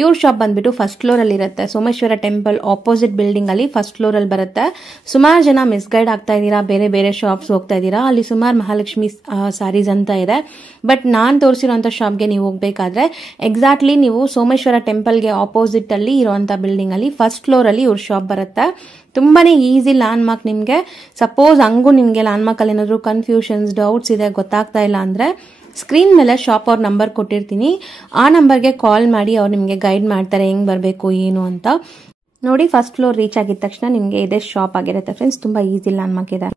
ಇವ್ರ ಶಾಪ್ ಬಂದ್ಬಿಟ್ಟು ಫಸ್ಟ್ ಫ್ಲೋರ್ ಅಲ್ಲಿ ಇರುತ್ತೆ. ಸೋಮೇಶ್ವರ ಟೆಂಪಲ್ ಆಪೋಸಿಟ್ ಬಿಲ್ಡಿಂಗ್ ಅಲ್ಲಿ ಫಸ್ಟ್ ಫ್ಲೋರ್ ಅಲ್ಲಿ ಬರುತ್ತೆ. ಸುಮಾರು ಜನ ಮಿಸ್ಗೈಡ್ ಆಗ್ತಾ ಇದ್ದೀರಾ, ಬೇರೆ ಬೇರೆ ಶಾಪ್ಸ್ ಹೋಗ್ತಾ ಇದ್ದೀರಾ. ಅಲ್ಲಿ ಸುಮಾರು ಮಹಾಲಕ್ಷ್ಮಿ ಸ್ಯಾರೀಸ್ ಅಂತ ಇದೆ. ಬಟ್ ನಾನು ತೋರಿಸಿರುವಂತ ಶಾಪ್ಗೆ ನೀವು ಹೋಗ್ಬೇಕಾದ್ರೆ ಎಕ್ಸಾಕ್ಟ್ಲಿ ನೀವು ಸೋಮೇಶ್ವರ ಟೆಂಪಲ್ಗೆ ಆಪೋಸಿಟ್ ಅಲ್ಲಿ ಇರುವಂತ ಬಿಲ್ಡಿಂಗ್ ಅಲ್ಲಿ ಫಸ್ಟ್ ಫ್ಲೋರ್ ಅಲ್ಲಿ ಇವ್ರ ಶಾಪ್ ಬರುತ್ತೆ. ತುಂಬಾನೇ ಈಸಿ ಲ್ಯಾಂಡ್ ಮಾರ್ಕ್. ನಿಮ್ಗೆ ಸಪೋಸ್ ಹಂಗೂ ನಿಮ್ಗೆ ಲ್ಯಾಂಡ್ ಮಾರ್ಕ್ ಅಲ್ಲಿ ಏನಾದ್ರು ಕನ್ಫ್ಯೂಷನ್ಸ್, ಡೌಟ್ಸ್ ಇದೆ, ಗೊತ್ತಾಗ್ತಾ ಇಲ್ಲ ಅಂದ್ರೆ ಸ್ಕ್ರೀನ್ ಮೇಲೆ ಶಾಪ್ ಅವ್ರ ನಂಬರ್ ಕೊಟ್ಟಿರ್ತೀನಿ. ಆ ನಂಬರ್ಗೆ ಕಾಲ್ ಮಾಡಿ ಅವ್ರು ನಿಮ್ಗೆ ಗೈಡ್ ಮಾಡ್ತಾರೆ ಹೆಂಗ್ ಬರಬೇಕು ಏನು ಅಂತ. ನೋಡಿ, ಫಸ್ಟ್ ಫ್ಲೋರ್ ರೀಚ್ ಆಗಿದ ತಕ್ಷಣ ನಿಮ್ಗೆ ಇದೇ ಶಾಪ್ ಆಗಿರುತ್ತೆ ಫ್ರೆಂಡ್ಸ್. ತುಂಬಾ ಈಸಿ ಲ್ಯಾಂಡ್ ಮಾರ್ಕ್ ಇದೆ.